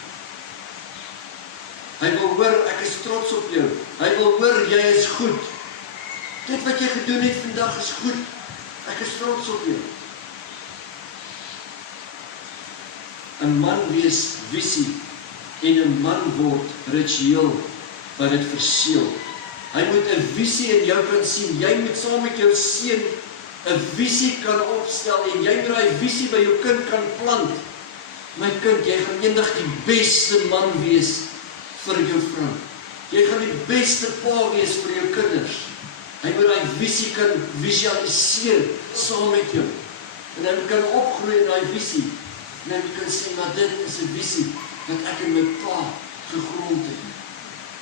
Hy wil hoor, ek is trots op jou. Hy wil hoor, jy is goed. Dit wat jy gedoen het vandag is goed. Ek is trots op jou. 'n man wees visie en 'n man word ritueel wat dit verseël. Hy moet 'n visie in jou kan sien. Jy moet saam met jou seun 'n visie kan opstel en jy moet daai visie by jou kind kan plant. My kind, jy gaan eendag die beste man wees vir jou vrou. Jy gaan die beste pa wees vir jou kinders. Hy moet daai visie kan visualiseer saam met jou. En hy kan opgroei in daai visie. En hy kan sê, maar dit is 'n visie wat ek en my pa gegrond het.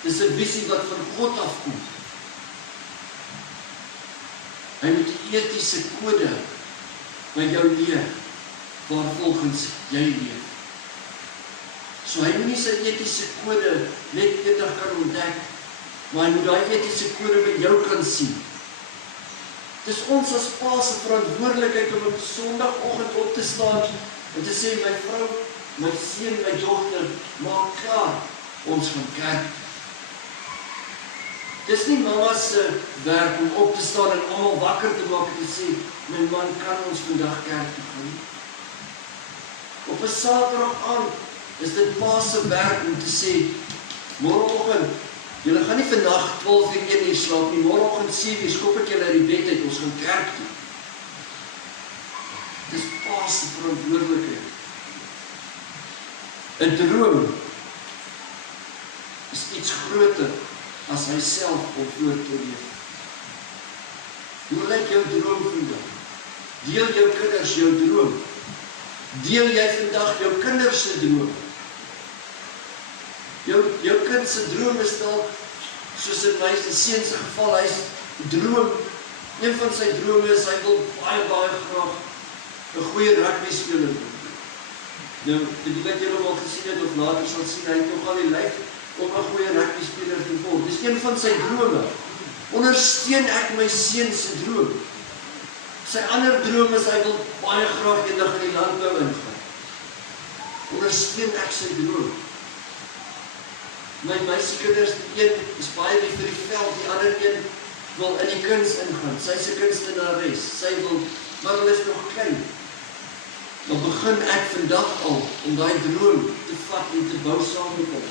Dis 'n visie wat van God afkom. Hy moet die etiese kode by jou leer, waarvolgens jy leef. So hy moet nie sy etiese kode net eendag kan ontdek, maar hy moet daai etiese kode by jou kan sien. Dis ons as pa se verantwoordelikheid om op Sondagoggend op te staan en te sê, my vrou, my seun, my dogter, maak klaar, ons gaan kerk. Dis nie mama se werk om op te staan en almal wakker te maak en te sê, my man, kan ons vandag kerk toe gaan? Op 'n Saterdag aand is dit pa se werk om te sê, môreoggend, julle gaan nie vandag 12:01 slaap nie, môreoggend 7:00 skop ek julle uit die bed uit, ons gaan kerk toe. Dis verantwoordelikheid. 'n droom is iets groter as hy self om voor te leef. Hoe lyk jou droom vandag? Deel jou kinders jou droom. Deel jy vandag jou kinders se droom. Jou kind se droom is dalk, soos in my seun se geval, hy droom, een van sy drome is, hy wil baie graag 'n goeie rugby speler word. Nou, die wat julle al gesien het of later sal sien, hy het nogal die lyf om 'n goeie rugby speler te word. Dis een van sy drome. Ondersteun ek my seun se droom. Sy ander droom is, hy wil baie graag eendag in die landbou ingaan. Ondersteun ek sy droom. My meisiekinders, die een is baie lief vir die veld, die ander een wil in die kuns ingaan. Sy is 'n kunstenares. Sy wil, maar hulle is nog klein. Dan begin ek vandag al om daai droom te vat en te bou saam met hom.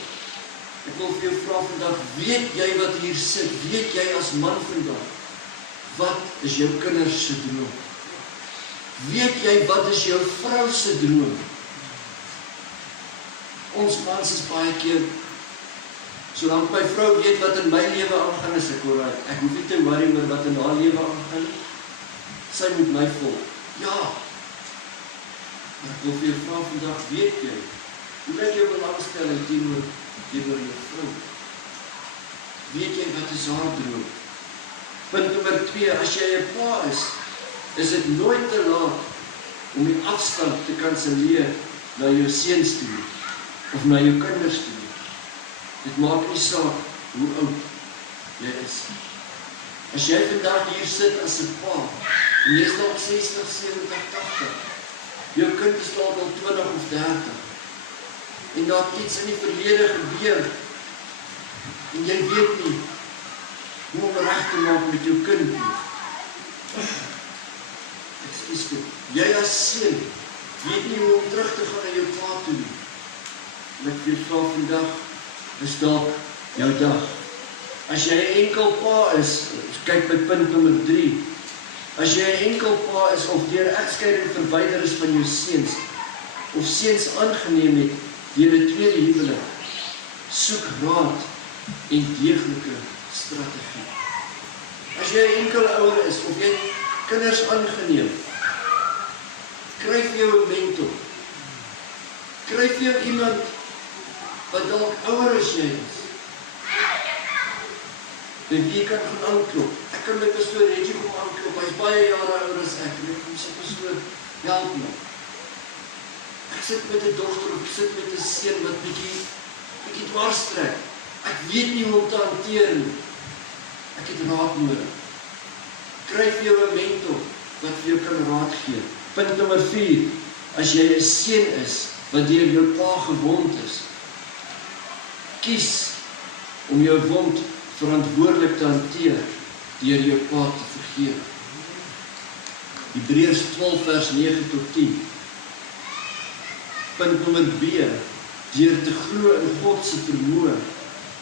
Ek wil vir jou vra vandag, weet jy wat hier sit? Weet jy as man vandag, wat is jou kinders se droom? Weet jy wat is jou vrou se droom? Ons mans is baie keer, solank my vrou weet wat in my lewe aangaan, is ek alright. Ek hoef nie te worry oor wat in haar lewe aangaan. Sy moet my volg. Ja. Maar ek wil vir jou vra vandag, weet jy, hoe lyk jou belangstelling teenoor jou vrou? Weet jy wat is haar droom? Punt nommer 2, as jy 'n pa is dit nooit te laat om die afstand te kanselleer na jou seuns toe, of na jou kinders toe. Dit maak nie saak hoe oud jy is. As jy vandag hier sit as 'n pa, en jy is dalk 60, 70, 80, jou kind is dalk al 20 of 30, en daar het iets in die verlede gebeur, en jy weet nie hoe om reg te maak met jou kind nie. Ekskuus toe. Jy as seun weet nie hoe om terug te gaan na jou pa toe nie. En ek wil vra vandag, is dalk jou dag. As jy 'n enkel pa is, kyk by punt nommer 3. As jy 'n enkel pa is of deur egskeiding verwyder is van jou seuns, of seuns aangeneem het deur 'n tweede huwelik, soek raad en deeglike strategie. As jy 'n enkel ouer is of jy kinders aangeneem, kry vir jou 'n mentor. Kry vir jou iemand wat dalk ouer as jy is. By wie kan gaan aanklop? Ek kan my pastoor Reggie kom aanklop, hy is baie jare ouer as ek, en ek kom sy pastoor, help my. Ek sit met 'n dogter of ek sit met 'n seun wat bietjie dwars trek. Ek weet nie hoe om te hanteer nie. Ek het raad nodig. Kry vir jou 'n mentor wat vir jou kan raad gee. Punt nommer 4. As jy 'n seun is wat deur jou pa gewond is, kies om jou wond verantwoordelik te hanteer deur jou pa te vergewe. Hebreërs 12 vers 9 tot 10. Punt nommer B. Deur te glo in God se vermoë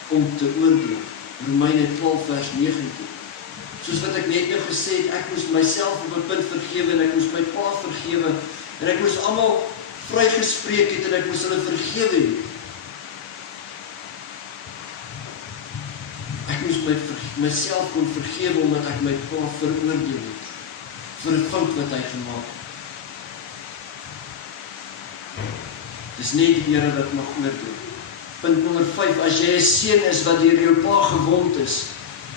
om te oordeel. Romeine 12 vers 19. Soos wat ek net nou gesê het, ek moes myself op 'n punt vergewe en ek moes my pa vergewe en ek moes almal vrygespreek het en ek moes hulle vergewe het. Ek moes myself kon vergewe omdat ek my pa veroordeel het vir 'n fout wat hy gemaak het. Dis net die Here wat mag oordeel. Punt nommer 5, as jy 'n seun is wat deur jou pa gewond is,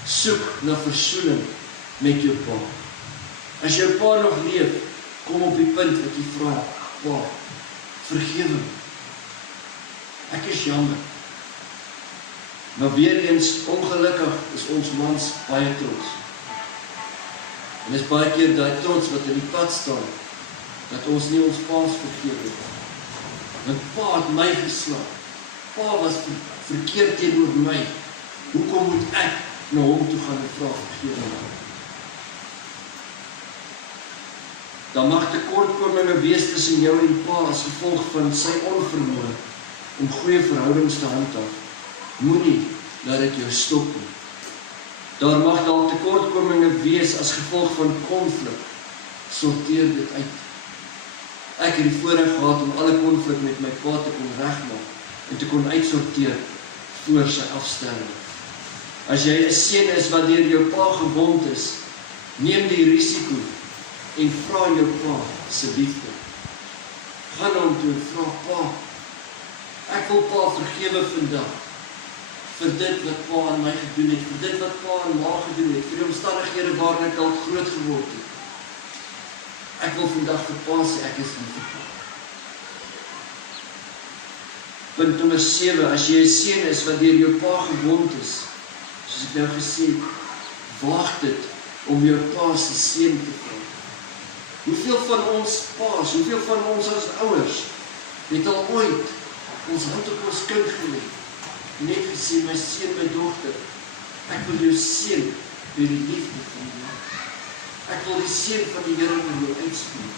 soek na versoening met jou pa. As jou pa nog leef, kom op die punt wat jy vra, pa, vergewe my. Ek is jammer. Maar weer eens, ongelukkig is ons mans baie trots. En is baie keer daai trots wat in die pad staan, dat ons nie ons pa's vergewe het. Want pa het my geslaan. Pa was verkeerd teenoor my. Hoekom moet ek na hom toe gaan en vra vergewe my? Dan mag tekortkominge wees tussen jou en pa as gevolg van sy onvermoë om goeie verhoudings te handhaaf. Moenie laat dit jou stop nie. Daar mag dalk tekortkominge wees as gevolg van konflik. Sorteer dit uit. Ek het die voorreg gehad om alle konflik met my pa te kon regmaak en te kon uitsorteer voor sy afstelling. As jy 'n seun is wat deur jou pa gewond is, neem die risiko en vra jou pa se liefde. Gaan hom toe en vra, pa, ek wil pa vergewe vandag vir dit wat pa aan my gedoen het, vir dit wat pa aan ma gedoen het, vir die omstandighede waarin ek al groot geword het. Ek wil vandag vir pa sê, ek is lief vir pa. Punt nommer 7, as jy 'n seun is wat deur jou pa gewond is, soos ek nou gesê het, waag dit om jou pa se seën te vra. Hoeveel van ons pa's, hoeveel van ons as ouers, het al ooit ons hand op ons kind gelê, net gesê, my seun, my dogter, ek wil jou seën deur die liefde van jou. Ek wil die seën van die Here oor jou uitspreek.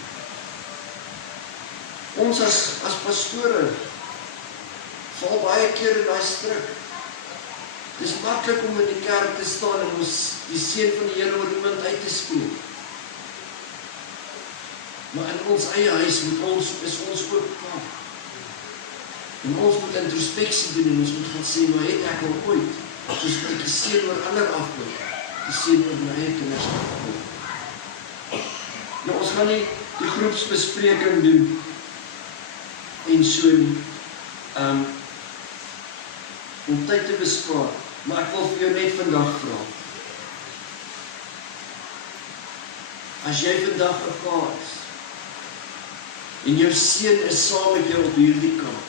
Ons as pastore val baie keer in daai struik. Dis maklik om in die kerk te staan en ons die seën van die Here oor iemand uit te spreek. Maar in ons eie huis is ons ook klaar. En ons moet introspeksie doen en ons moet gaan sê, maar het ek al ooit, soos ek die seën oor ander afbid, die seën oor my eie kinders afbid. Nou ons gaan nie die groepsbespreking doen en so nie, om tyd te bespaar, maar ek wil vir jou net vandag vra. As jy vandag 'n pa is, en jou seun is saam met jou op hierdie kamp,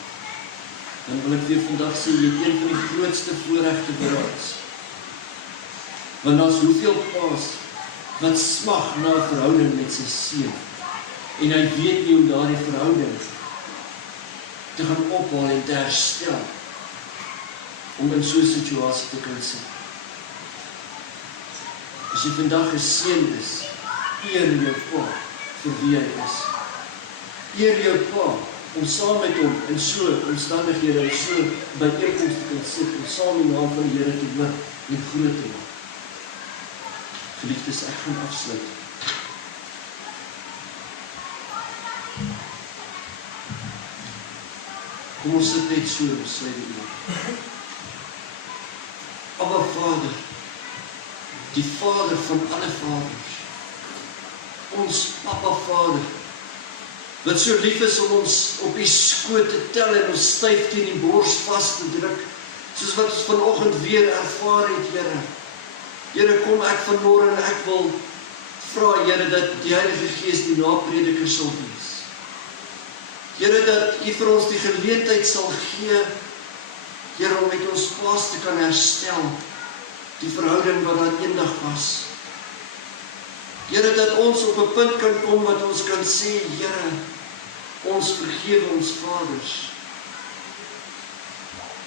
dan wil ek weer vandag sê, jy het een van die grootste voorregte bereik. Want daar's hoeveel pa's wat smag na 'n verhouding met sy seun, en hy weet nie hoe daardie verhouding te gaan ophaal en te herstel, om in so 'n situasie te kan sit. As jy vandag 'n seun is, eer jou pa vir wie hy is. Eer jou pa om saam met hom in so omstandighede en so byeenkomste te kan sit en saam die naam van die Here te hoor en groot te maak. Geliefdes, ek gaan afsluit. Kom ons sit net so en sluit die oë. Abba Vader, die Vader van alle vaders, ons Papa Vader, wat so lief is om ons op die skoot te tel en ons styf teen die bors vas te druk, soos wat ons vanoggend weer ervaar het, Here. Here, kom ek vanmôre en ek wil vra, Here, dat die Heilige Gees die naprediker sal wees. Here, dat U vir ons die geleentheid sal gee, Here, om met ons paas te kan herstel, die verhouding wat daar eendag was. Here, dat ons op 'n punt kan kom wat ons kan sê, Here, ons vergewe ons vaders.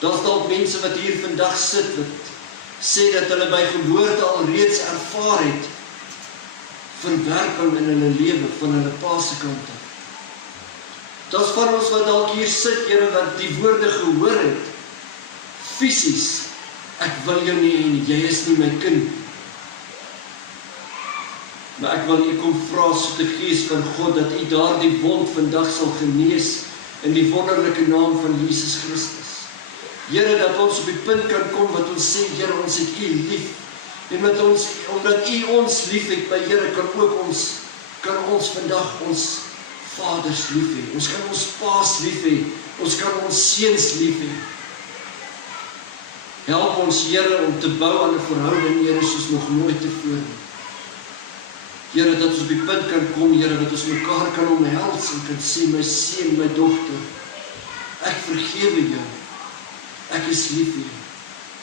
Daar's dalk mense wat hier vandag sit, wat sê dat hulle by geboorte al reeds ervaar het, verwerping in hulle lewe van hulle pa se kant af. Daar's van ons wat dalk hier sit, Here, wat die woorde gehoor het, fisies, ek wil jou nie hê nie, jy is nie my kind. Maar ek wil U kom vra, so die Gees van God, dat U daardie wond vandag sal genees, in die wonderlike naam van Jesus Christus. Here, dat ons op die punt kan kom, wat ons sê, Here, ons het U lief, en omdat U ons lief het, my Here, kan ons vandag ons vaders lief hê, ons kan ons paas lief hê, ons kan ons seuns lief hê. Help ons, Here, om te bou aan 'n verhouding, Here, soos nog nooit tevore. Here, dat ons op die punt kan kom, Here, dat ons mekaar kan omhels en kan sê, my seun, my dogter, ek vergewe jou, ek is lief vir jou.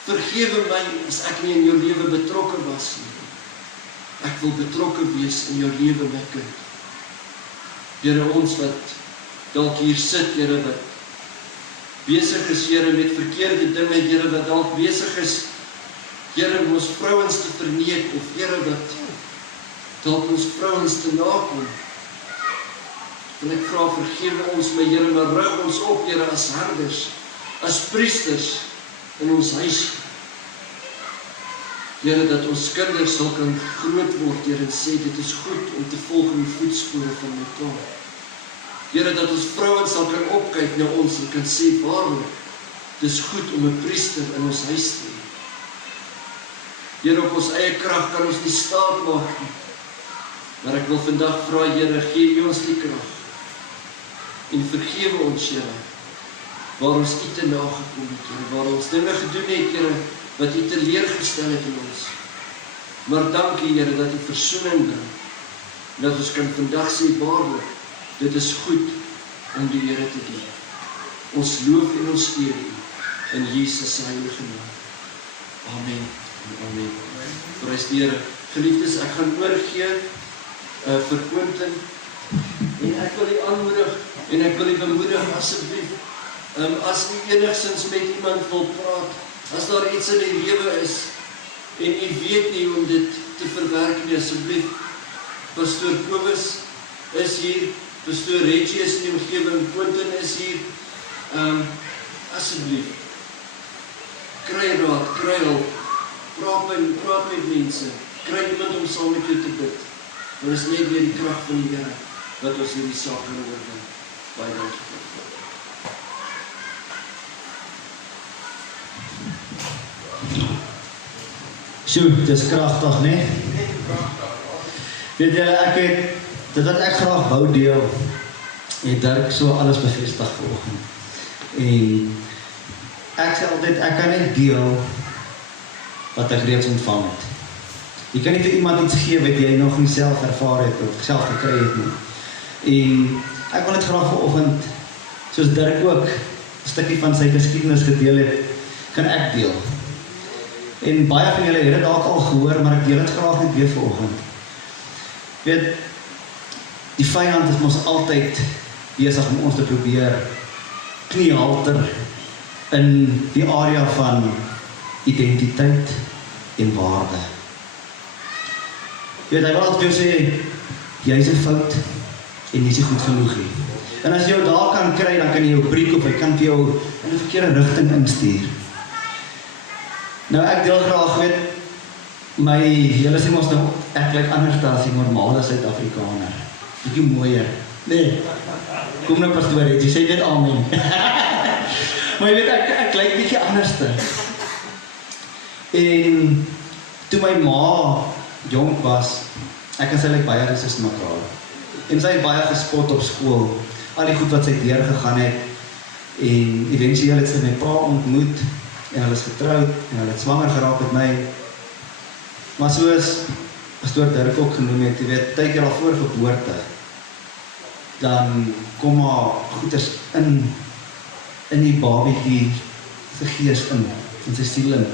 Vergewe my as ek nie in jou lewe betrokke was nie. Ek wil betrokke wees in jou lewe, my kind. Here, ons wat dalk hier sit, Here, wat besig is, Here, met verkeerde dinge, Here, wat dalk besig is, Here, om ons vrouens te verneek, of Here, wat dalk ons vrouens te nakom. En ek vra, vergewe ons, my Here, maar rig ons op, Here, as herders, as priesters in ons huis. Here, dat ons kinders sal kan groot word, Here, en sê, dit is goed om te volg in die voetspore van my pa. Here, dat ons vrouens sal kan opkyk na ons en kan sê, waarlik, dis goed om 'n priester in ons huis te hê. Here, op ons eie krag kan ons nie staat maak nie. Maar ek wil vandag vra, Here, gee U ons die krag. En vergewe ons, Here, waar ons U te nagekom het, Here, waar ons dinge gedoen het, Here, wat U teleurgestel het in ons. Maar dankie, Here, dat U versoening bring. Dat ons kan vandag sê, waarlik, dit is goed om die Here te dien. Ons loof en ons eer U in Jesus se heilige naam. Amen. Amen. Prys die Here. Geliefdes, ek gaan oorgee vir Quentin en ek wil U aanmoedig en ek wil U bemoedig asseblief. As U enigsins met iemand wil praat, as daar iets in die lewe is en U weet nie hoe om dit te verwerk nie, asseblief. Pastoor Kobus is hier, Pastoor Reggie is in die omgewing, Quentin is hier. Asseblief, kry raad, kry hulp, praat met mense, kry iemand om saam met jou te bid. Want is net weer die krag van die Here wat ons hierdie saak kan oorwin. Baie dankie. Sjoe, dis kragtig, né? Weet julle, dit wat ek graag wou deel, het Dirk so alles bevestig vanoggend. En ek sê altyd, ek kan net deel wat ek reeds ontvang het. Jy kan nie vir iemand iets gee wat jy nog nie self ervaar het of self gekry het nie. En ek wil net graag vanoggend, soos Dirk ook 'n stukkie van sy geskiedenis gedeel het, kan ek deel. En baie van julle het dit dalk al gehoor, maar ek deel dit graag net weer vanoggend. Weet, die vyand is mos altyd besig om ons te probeer kniehalter in die area van identiteit en waarde. Weet, hy wil altyd jou sê, jy is 'n fout en jy is nie goed genoeg nie. En as jy jou daar kan kry, dan kan jy jou breek of hy kan vir jou in 'n verkeerde rigting instuur. Nou ek deel graag, weet, julle sê mos nou, ek lyk anders as die normale Suid-Afrikaner. Bietjie mooier. Nee, kom nou pastoor, jy sê net amen. Maar jy weet, ek lyk bietjie anderste. En toe my ma jonk was, ek en sy lyk baie soos mekaar. En sy het baie gespot op skool, al die goed wat sy deurgegaan het, en eventueel het sy my pa ontmoet, en hulle is getroud, en hulle het swanger geraak met my. Maar soos pastoor Dirk ook genoem het, jy weet, tyd keer al voor geboorte, dan kom maar goeders in die babietjie sy gees in sy siel in.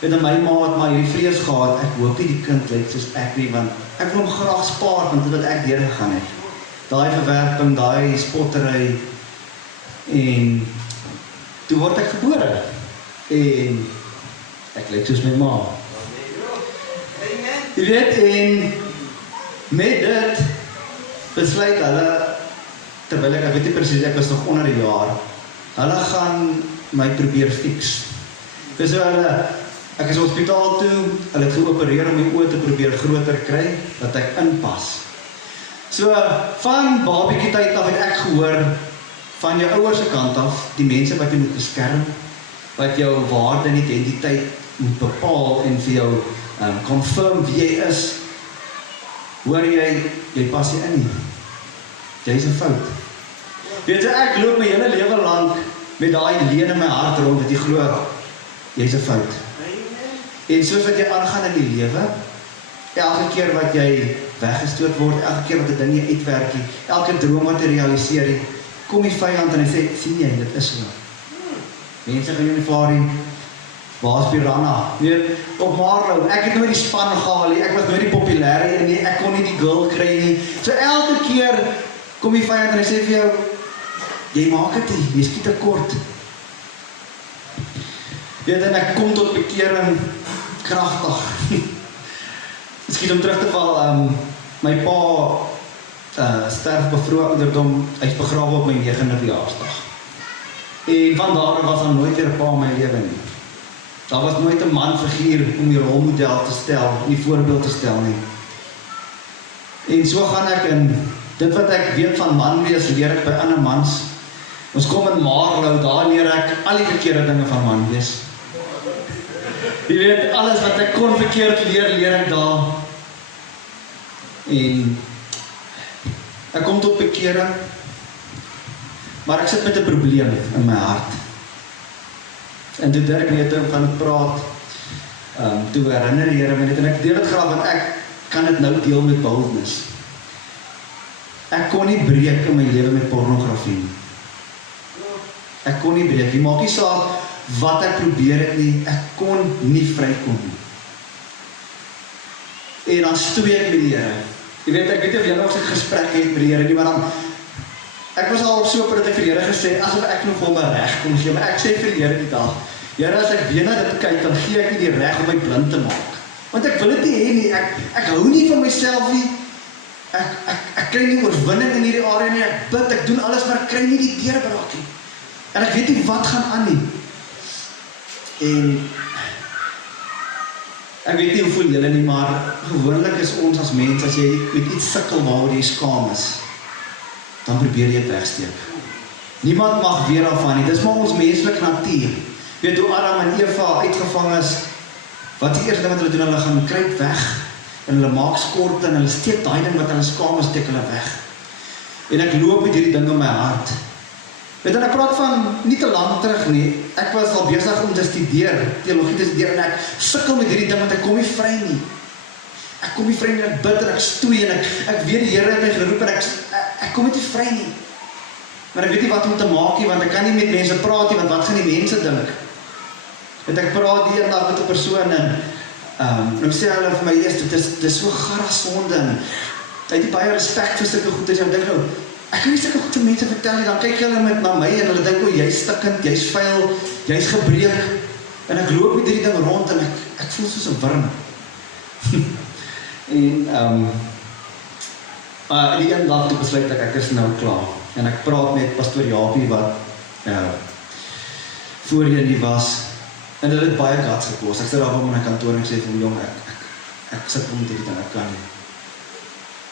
Weet, en my ma het maar hierdie vrees gehad, ek hoop nie die kind lyk soos ek nie, want ek wil hom graag spaar, want dit wat ek deurgegaan het. Daai verwerping, daai spottery, en toe word ek gebore. En ek lyk soos my ma. Jy weet, en met dit besluit hulle, terwyl ek weet nie presies, ek was nog onder 'n jaar, hulle gaan my probeer fix. Dus ek is hospitaal toe, hulle het geopereer om my oë te probeer groter kry, dat ek inpas. So, van babietjie tyd af het ek gehoor, van jou ouers se kant af, die mense wat jy moet beskerm, wat jou waarde en identiteit moet bepaal en vir jou confirm wie jy is, hoor jy pas nie in nie. Jy is 'n fout. Weet jy, ek loop my hele lewe lank met daai leen in my hart rond, dat jy glo, jy is 'n fout. En soos wat jy aangaan in die lewe, elke keer wat jy weggestoot word, elke keer wat 'n ding nie uitwerk nie, elke droom wat jy realiseer nie, kom die vyand en hy sê, sien jy, dit is so. Mense gaan jou nie vaar nie, waar is Piranha? Weet, op Marlow, ek het nooit die span gehaal nie, ek was nooit die populaire nie, ek kon nie die girl kry nie. So elke keer kom die vyand en hy sê vir jou, jy maak het nie, jy skiet tekort. Weet, en ek kom tot bekering kragtig. Miskien om terug te val, my pa sterf bevroeg ouderdom, hy is begrawe op my 9de verjaarsdag. En van daar was daar nooit weer 'n pa in my lewe nie. Daar was nooit 'n manfiguur om die rolmodel te stel, die voorbeeld te stel nie. En so gaan ek in Dit wat ek weet van man wees, leer ek by ander mans. Ons kom in Marlow, daar leer ek al die verkeerde dinge van man wees. Jy weet, alles wat ek kon verkeerd leer ek daar. En ek kom tot bekering, maar ek sit met 'n probleem in my hart. En toe Dirk net van praat, toe herinner die Here my net, en ek deel dit graag, want ek kan dit nou deel met boldness. Ek kon nie breek in my lewe met pornografie nie. Ek kon nie breek nie, maak nie saak wat ek probeer het nie, ek kon nie vrykom nie. En dan stoei ek met die Here. Jy weet, ek weet nie of julle nog so 'n gesprek het met die Here nie, maar dan, ek was al op so dat ek vir die Here gesê, asof ek nog vir my reg kon gee, maar ek sê vir die Here die dag, Here, as ek weer na dit kyk, dan gee ek nie die reg om my blind te maak. Want ek wil dit nie hê nie, ek hou nie van myself nie, ek kry nie oorwinning in hierdie area nie, ek bid, ek doen alles, maar ek kry nie die deurbraak nie. En ek weet nie wat gaan aan nie. En ek weet nie hoe voel julle nie, maar gewoonlik is ons as mens, as jy met iets sukkel waaroor jy skaam is, dan probeer jy het wegsteek. Niemand mag weer af van nie, dis maar ons menslike natuur. Weet hoe Adam en Eva uitgevang is, wat die eerste ding wat hulle doen, hulle gaan kruip weg, en hulle maak skorte, en hulle steek daai ding wat hulle skaam is, steek hulle weg. En ek loop met hierdie ding in my hart. Weet en ek praat van, nie te lang terug nie, ek was al besig om te studeer, teologie te studeer, en ek sukkel met hierdie ding, want ek kom nie vry nie. Ek kom nie vry nie, ek bid en ek stoei, en ek weet die Here het my geroep, en ek kom nie vry nie. Maar ek weet nie wat om te maak nie, want ek kan nie met mense praat nie, want wat gaan die mense dink? Want ek praat die eendag met 'n persoon, en nou sê hulle vir my, dit is so garre sonde, en hy het nie baie respek vir sulke goedes, en ek dink nou, ek kan nie sulke goed vir mense vertel nie, dan kyk hulle na my, en hulle dink, jy's stikkend, jy's vuil, jy's gebreek, en ek loop met hierdie ding rond, en ek voel soos 'n wurm. En die een dag toe besluit ek is nou klaar, en ek praat met pastoor Japie, wat voorheen nie was, en dit het baie guts gekos. Ek sit daar op my kantoor, en ek sê vir hom, jong, ek sit om dit en ek kan nie.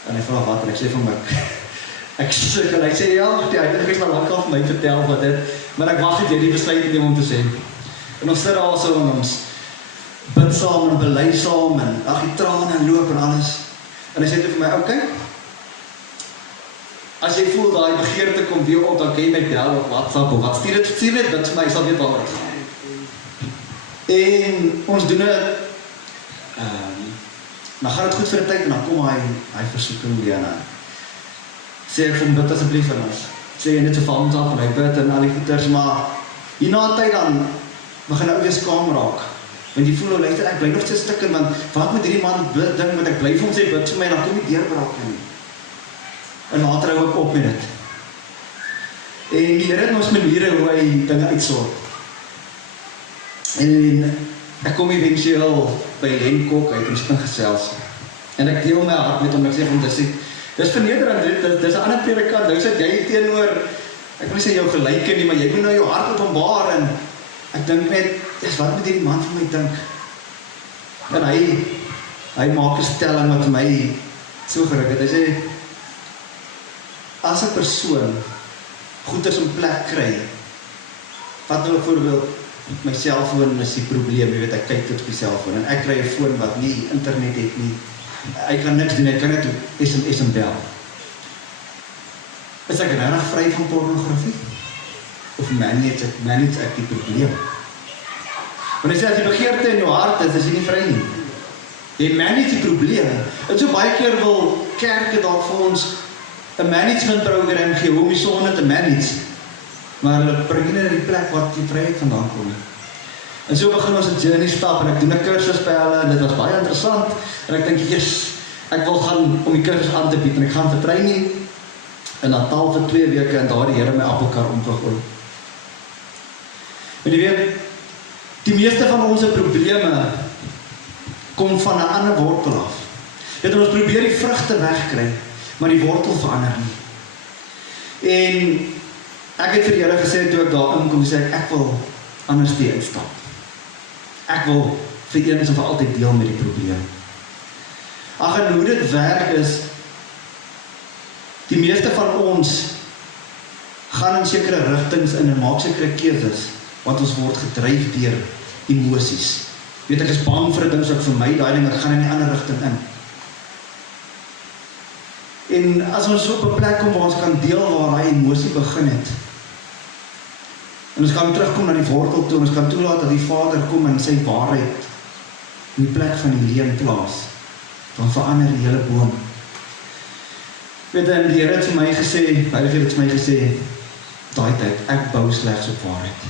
En hy vra wat, en ek sê vir hom, ek sukkel, hy sê, ja, hy het maar lank af my vertel wat dit, maar ek wag het jy die besluit neem om te sê. En ons sit daar so, en ons bid saam, en bely saam, en ag, die trane loop en alles. En hy sê vir my, okay, as jy voel daai begeerte kom weer op, dan kan jy my bel op WhatsApp, of wat, stuur dit bid vir my, sal weet waaroor het gaan. En ons doen dit, dan gaan het goed vir die tyd, en dan kom hy versoeking weer, en sê ek vir hom, bid asseblief vir ons, sê jy net so van ons af, en hy bid, en al die goeders, maar hierna tyd dan, begin nou weer skaam raak, want jy voel nou, luister, ek bly nog so stikken, want wat moet hierdie man ding, want ek bly vir hom sê, bid vir my, en dan kom die deurbraak nie. En later hou ek op met dit. En die Here het ons maniere hoe hy dinge uitsort. En ek kom eventueel by Lenkok uit, ons begin gesels. En ek deel my hart met hom, ek sê van, dis vernederend, dis 'n ander predikant, nou sit jy teenoor, ek wil nie sê jou gelyke nie, maar jy moet nou jou hart openbaar, en ek dink net, wat moet hierdie man vir my dink? En hy maak 'n stelling wat my so geruk het, hy sê, as 'n persoon goeders in plek kry, wat nou byvoorbeeld, my selfoon is die probleem, jy weet, ek kyk dit op die selfoon, en ek kry 'n foon wat nie internet het nie, hy kan niks doen, hy kan net SMS en bel. Is ek regtig vry van pornografie? Of manage ek die probleem? Want hy sê, as die begeerte in jou hart is jy nie vry nie. Jy manage die probleem. En so baie keer wil kerke dalk vir ons 'n management program gee, hoe om die sonde te manage. Maar hulle bring nie na die plek wat die vryheid vandaan kom. En so begin ons 'n journey stap, en ek doen 'n kursus by hulle, en dit was baie interessant, en ek dink, ek wil gaan om die kursus aan te bied, en ek gaan vir training in Natal vir 2 weke, en daar die Here my appelkar omgegooi. En jy weet, die meeste van ons probleme kom van 'n ander wortel af. Weet, ons probeer die vrugte wegkry, maar die wortel verander nie. En ek het vir die Here gesê, toe ek daar inkom, sê ek wil anders die uitstap. Ek wil vir eens en vir altyd deel met die probleem. Ag, en hoe dit werk is, Die meeste van ons gaan in sekere rigtings in en maak sekere keuses, want ons word gedryf deur emosies. Weet ek is bang vir 'n ding, so ek vermy daai ding, ek gaan in 'n ander rigting in. En as ons op 'n plek kom waar ons kan deel waar daai emosie begin het, en ons kan terugkom na die wortel toe, ons kan toelaat dat die Vader kom en sy waarheid in die plek van die leuen plaas, dan verander die hele boom. Weet jy, die Here het vir my gesê, Heilige het vir my gesê, daai tyd, ek bou slegs op waarheid.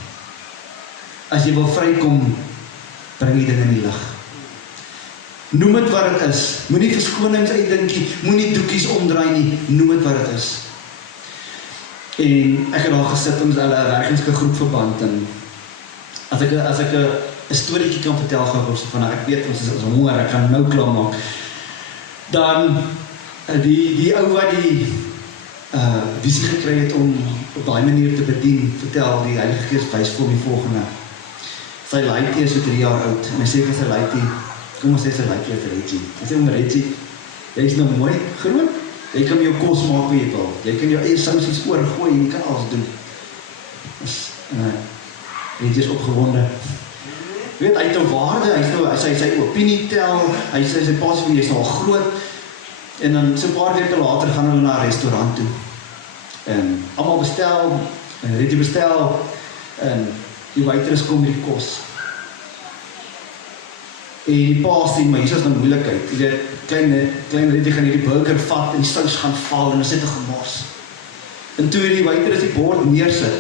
As jy wil vrykom, bring die ding in die lig. Noem dit wat dit is. Moenie verskonings uitdinkie, moenie doekies omdraai nie, noem dit wat dit is. En ek het daar gesit ons hulle 'n werkingsgroep verband en as ek 'n storieetjie kan vertel gou van ek weet ons is honger, ek gaan nou klaar maak. Dan die ou wat die visie gekry het om op daai manier te bedien, vertel die Heilige Gees wys vir hom die volgende. Sy laaitjie is so 3 jaar oud en hy sê vir sy laaitjie, kom ons sê sy laaitjie het Reggie. Hy sê Reggie, jy is nou mooi, groot, jy kan jou kos maak wat jy wil. Jy kan jou eie sousies oorgooi en jy kan alles doen. Reggie is opgewonde. Weet, hy het 'n waarde, hy sy opinie tel, hy sê sy pa sê jy is nou al groot. En dan so 'n paar weke later gaan hulle na 'n restaurant toe. En almal bestel, en Reggie bestel, en die waitress kom met die kos. En die pa sê, maar hier is nou moeilikheid. Jy weet, klein Reggie gaan hierdie burger vat en die sous gaan val en ons het 'n gemors. En toe die waitress die bord neersit,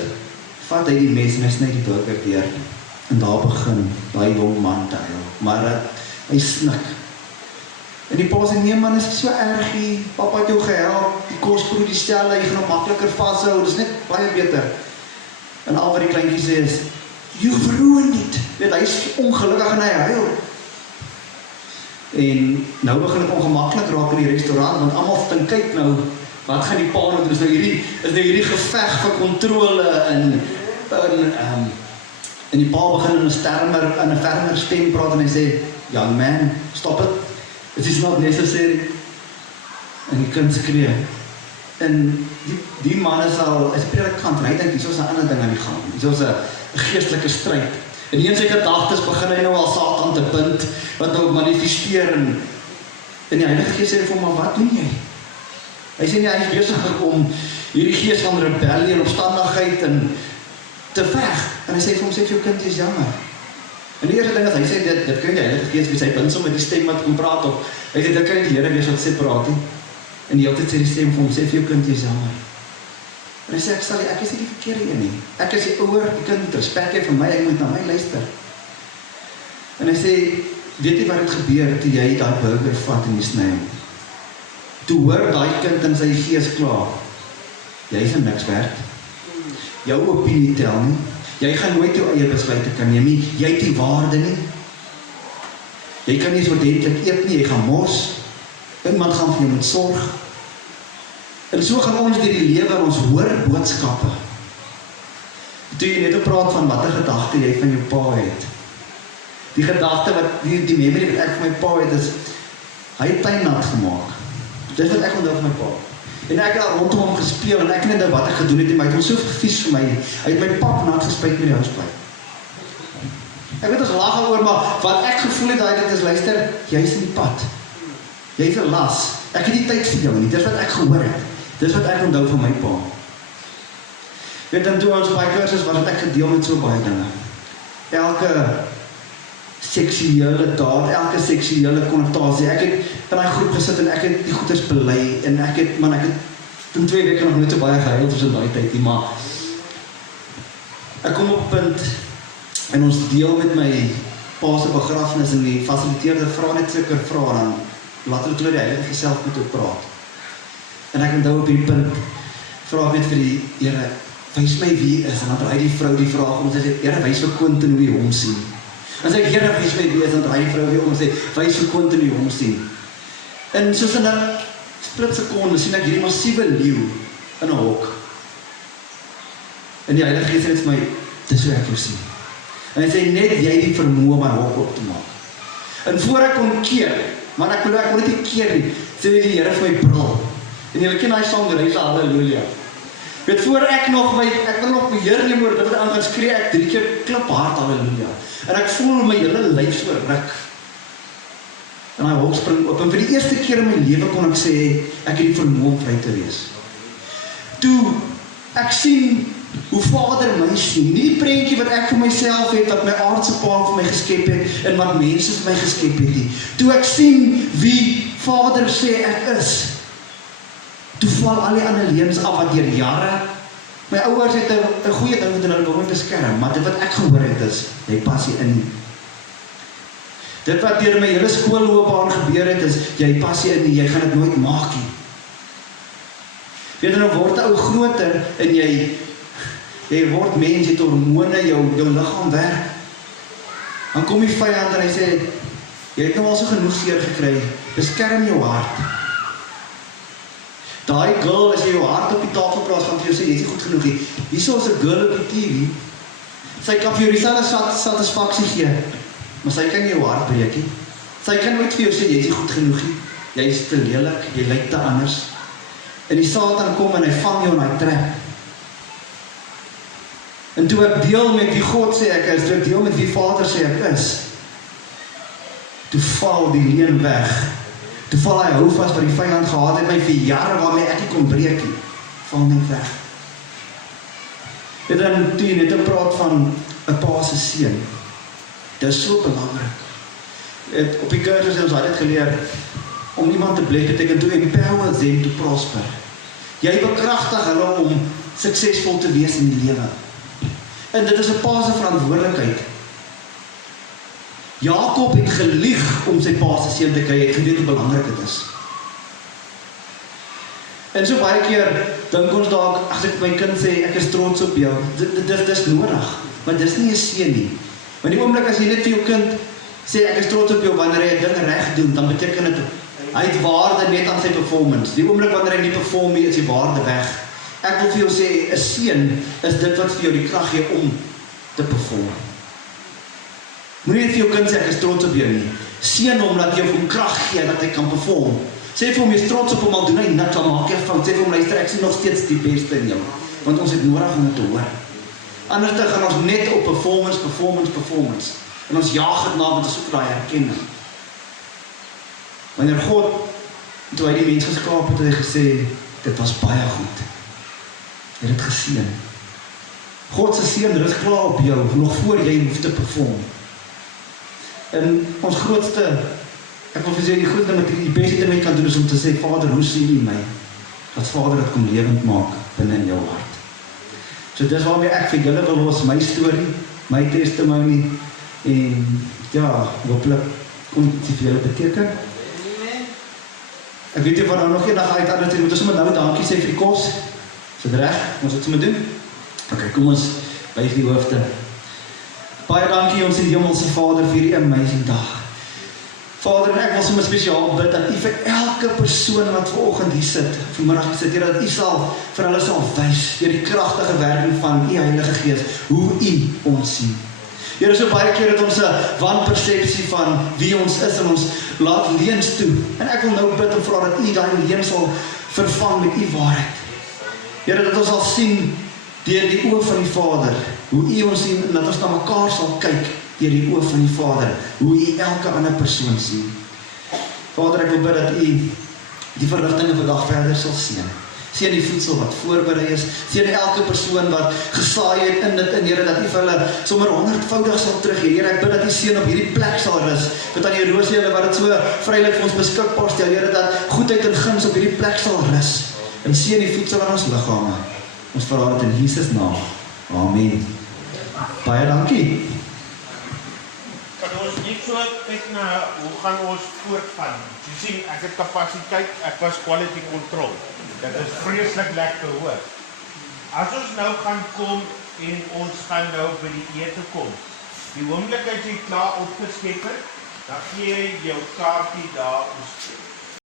vat hy die mes en hy sny die burger deur. En daar begin daai jong man te huil. Maar hy snik. En die pa sê, nee man, is so erg nie, papa het jou gehelp, die kos proe dieselfde, jy gaan hom makliker vashou, dis net baie beter. En al wat die kleintjie sê is, you've ruined it. Weet, hy is ongelukkig en hy huil. En nou begin het ongemaklik raak in die restaurant, want almal dink kyk nou, wat gaan die pa nou doen? Is nou hierdie geveg vir kontrole en die pa begin in 'n fermer stem praat en hy sê, young man, stop it. It is not necessary. En die kind skree. En die man is 'n predikant, en hy dink, hier is 'n ander ding aan die gang. Hier is 'n geestelike stryd. En in sy gedagtes begin hy nou al Satan te bind, wat nou manifesteer, en die Heilige Gees sê vir hom, maar wat doen jy? Hy sê nie, hy is besig om hierdie gees van rebellie en opstandigheid en te veg. En hy sê vir hom, sê vir jou kind, jy is jammer. En die eerste ding is, hy sê, dit kan die Heilige Gees wees, hy bind so met die stem wat kom praat op. Hy sê, dit kan die Here wees wat sê praat nie. En die hele tyd sê die stem vir hom, sê vir jou kind, jy is jammer. En hy sê, ek is nie die verkeerde een nie. Ek is die ouer, die kind moet respek hê vir my, hy moet na my luister. En hy sê, weet jy wat het gebeur toe jy daai burger vat en jy sny hom? Toe hoor daai kind in sy gees klaar, jy is niks werd. Jou opinie tel nie. Jy gaan nooit jou eie besluite kan neem nie. Jy het die waarde nie. Jy kan nie so ordentlik eet nie, jy gaan mors. Iemand gaan vir jou moet sorg. En so gaan ons deur die lewe, ons hoor boodskappe. Toe jy net praat van watter gedagte jy van jou pa het. Die gedagte wat, die memory wat ek van my pa het, is, hy het tuin nat gemaak. Dis wat ek onthou van my pa. En ek het daar rondom hom gespeel, en ek het net wat ek gedoen het, maar hy het hom so vies vir my, hy het my pap nat gespuit met die housepyp. Ek weet ons lag oor, maar wat ek gevoel het daai dit is, luister, jy is in die pad. Jy is 'n las. Ek het nie tyd vir jou nie, dis wat ek gehoor het. Dis wat ek onthou van my pa. Weet dan toe ons by kursus was, het ek gedeel met so baie dinge. Elke seksuele daad, elke seksuele konnotasie. Ek het in daai groep gesit en ek het die goeders bely en ek het in 2 weke nog net so baie gehuil soos in daai tyd nie, maar ek kom op 'n punt en ons deel met my pa se begrafnis en die fasiliteerder vra net sulke vrae dan laat hulle toe die Heilige self met jou praat. En ek onthou op hierdie punt vra ek net vir die Here, wys my wie is, en dan draai die vrou die vraag om, sy sê, Here, wys vir Quentin hoe jy hom sien. En sê ek, Here, wys my wie is, en dan draai die vrou weer om en sê, wys vir Quentin hoe jy hom sien. En soos in 'n split sekonde sien ek hierdie massiewe leeu in 'n hok. En die Heilige Gees sê vir my, dis hoe ek jou sien. En hy sê, net jy die vermoë om my hok op te maak. En voor ek kon keer, want ek wil net nie keer nie, sê die Here vir my brul. En julle ken daai song, Reise Halleluja. Weet, voor ek wil nog beheer neem oor dit wat aan gaan skree, ek 3 keer klip hard halleluja. En ek voel my hele lyf so ruk. En daai hok spring op. En vir die eerste keer in my lewe kon ek sê, ek het die vermoë om vry te wees. Toe ek sien hoe Vader my sien, nie die prentjie wat ek vir myself het, wat my aardse pa vir my geskep het, en wat mense vir my geskep het nie. Toe ek sien wie Vader sê ek is, toe val al die ander leuns af wat deur jare, my ouers het 'n goeie ding gedoen, hulle wou my beskerm, maar dit wat ek gehoor het is, jy pas hier in. Dit wat deur my hele skoolloopbaan gebeur het is, jy pas hier in, jy gaan dit nooit maak nie. Weet jy, nou word 'n ou groter en jy word mens, jy het hormone, jou liggaam werk. Dan kom die vyand en hy sê, jy het nou al so genoeg seer gekry, beskerm jou hart. Daai girl, as jy jou hart op die tafel plaas, gaan vir jou sê, jy is nie goed genoeg nie. Hierso is 'n girl op die TV, sy kan vir jou dieselfde satisfaksie gee, maar sy kan jou hart breek nie. Sy kan nooit vir jou sê, jy is nie goed genoeg nie, jy is te lelik, jy lyk te anders. En die Satan kom en hy vang jou in hy trap. En toe ek deel met wie God sê ek is, toe ek deel met wie Vader sê ek is, toe val die leuen weg. Toe val hy hou vas wat die vyand gehad het my vir jare waarmee ek nie kon breek nie, val net weg. En dan toe jy net praat van 'n pa se seun. Dit is so belangrik. Op die kursus het ons altyd geleer, om iemand te bless beteken to empower them to prosper. Jy bekragtig hulle om suksesvol te wees in die lewe. En dit is 'n pa se verantwoordelikheid. Jakob het gelieg om sy pa se seun te kry, hy het geweet hoe belangrik dit is. En so baie keer dink ons dalk, as ek my kind sê, ek is trots op jou, dit is nodig, maar dis nie 'n seën nie. Want die oomblik as jy net vir jou kind sê, ek is trots op jou, wanneer hy 'n ding reg doen, dan beteken dit, hy het waarde net aan sy performance. Die oomblik wanneer hy nie perform nie, is die waarde weg. Ek wil vir jou sê, 'n seën is dit wat vir jou die krag gee om te perform. Moenie net vir jou kind sê, ek is trots op jou nie. Seën hom dat jy hom krag gee, dat hy kan perform. Sê vir hom, jy is trots op hom, al doen hy niks, dan maak jy fout. Sê vir hom, luister, ek sien nog steeds die beste in jou. Want ons het nodig om dit te hoor. Anders dan gaan ons net op performance. En ons jaag het na, want ons soek daai erkenning. Wanneer God, toe hy die mens geskaap het, het hy gesê, dit was baie goed. Hy het dit geseën. God se seën rus klaar op jou, nog voor jy hoef te perform. En ons grootste, ek wil vir sê, die grootste wat die beste ding kan doen, is om te sê, Vader, hoe sien jy my? Dat Vader het kom lewend maak, binne in jou hart. So dis waarmee ek vir julle wil los, my storie, my testimony, en ja, hopelik kon dit vir julle beteken. Ek weet nie van nou nog eendag uit, anders moet ons sommer nou dankie sê vir die kos. Is dit reg? Ons het sommer doen? Ok, kom ons by die hoofde. Baie dankie ons die hemelse Vader vir die amazing dag. Vader, en ek wil sommer spesiaal bid dat U vir elke persoon wat vanoggend hier sit, vanmiddag sit, dat U vir hulle sal wys, deur die kragtige werking van U Heilige Gees, hoe U ons sien. Here, so baie keer het ons 'n wanpersepsie van wie ons is en ons laat leuns toe. En ek wil nou bid en vra dat U daai leuen sal vervang met U waarheid. Here, dat ons sal sien deur die oë van die Vader, hoe U ons sien, en dat ons na mekaar sal kyk deur die oë van die Vader, hoe U elke ander persoon sien. Vader, ek wil bid dat U die verrigtinge vandag verder sal seën. Seën die voedsel wat voorberei is, seën elke persoon wat gesaai het in dit, Here, dat U vir hulle sommer 100voudig sal teruggee. Here, ek bid dat U seën op hierdie plek sal rus, vir Tannie Rosie, wat dit so vrylik vir ons beskikbaar stel, Here, dat goedheid en guns op hierdie plek sal rus, en seën die voedsel in ons liggame. Ons vra dit in Jesus naam. Amen. Baie dankie. Kan ons nie so kyk na hoe gaan ons voortgaan? Jy sien, ek het kapasiteit, ek was quality control. Dit is vreeslik lekker hoor. As ons nou gaan kom en ons gaan nou by die ete kom, die oomblik as jy klaar opgeskep het, dan gee jy jou kaartjie daar op.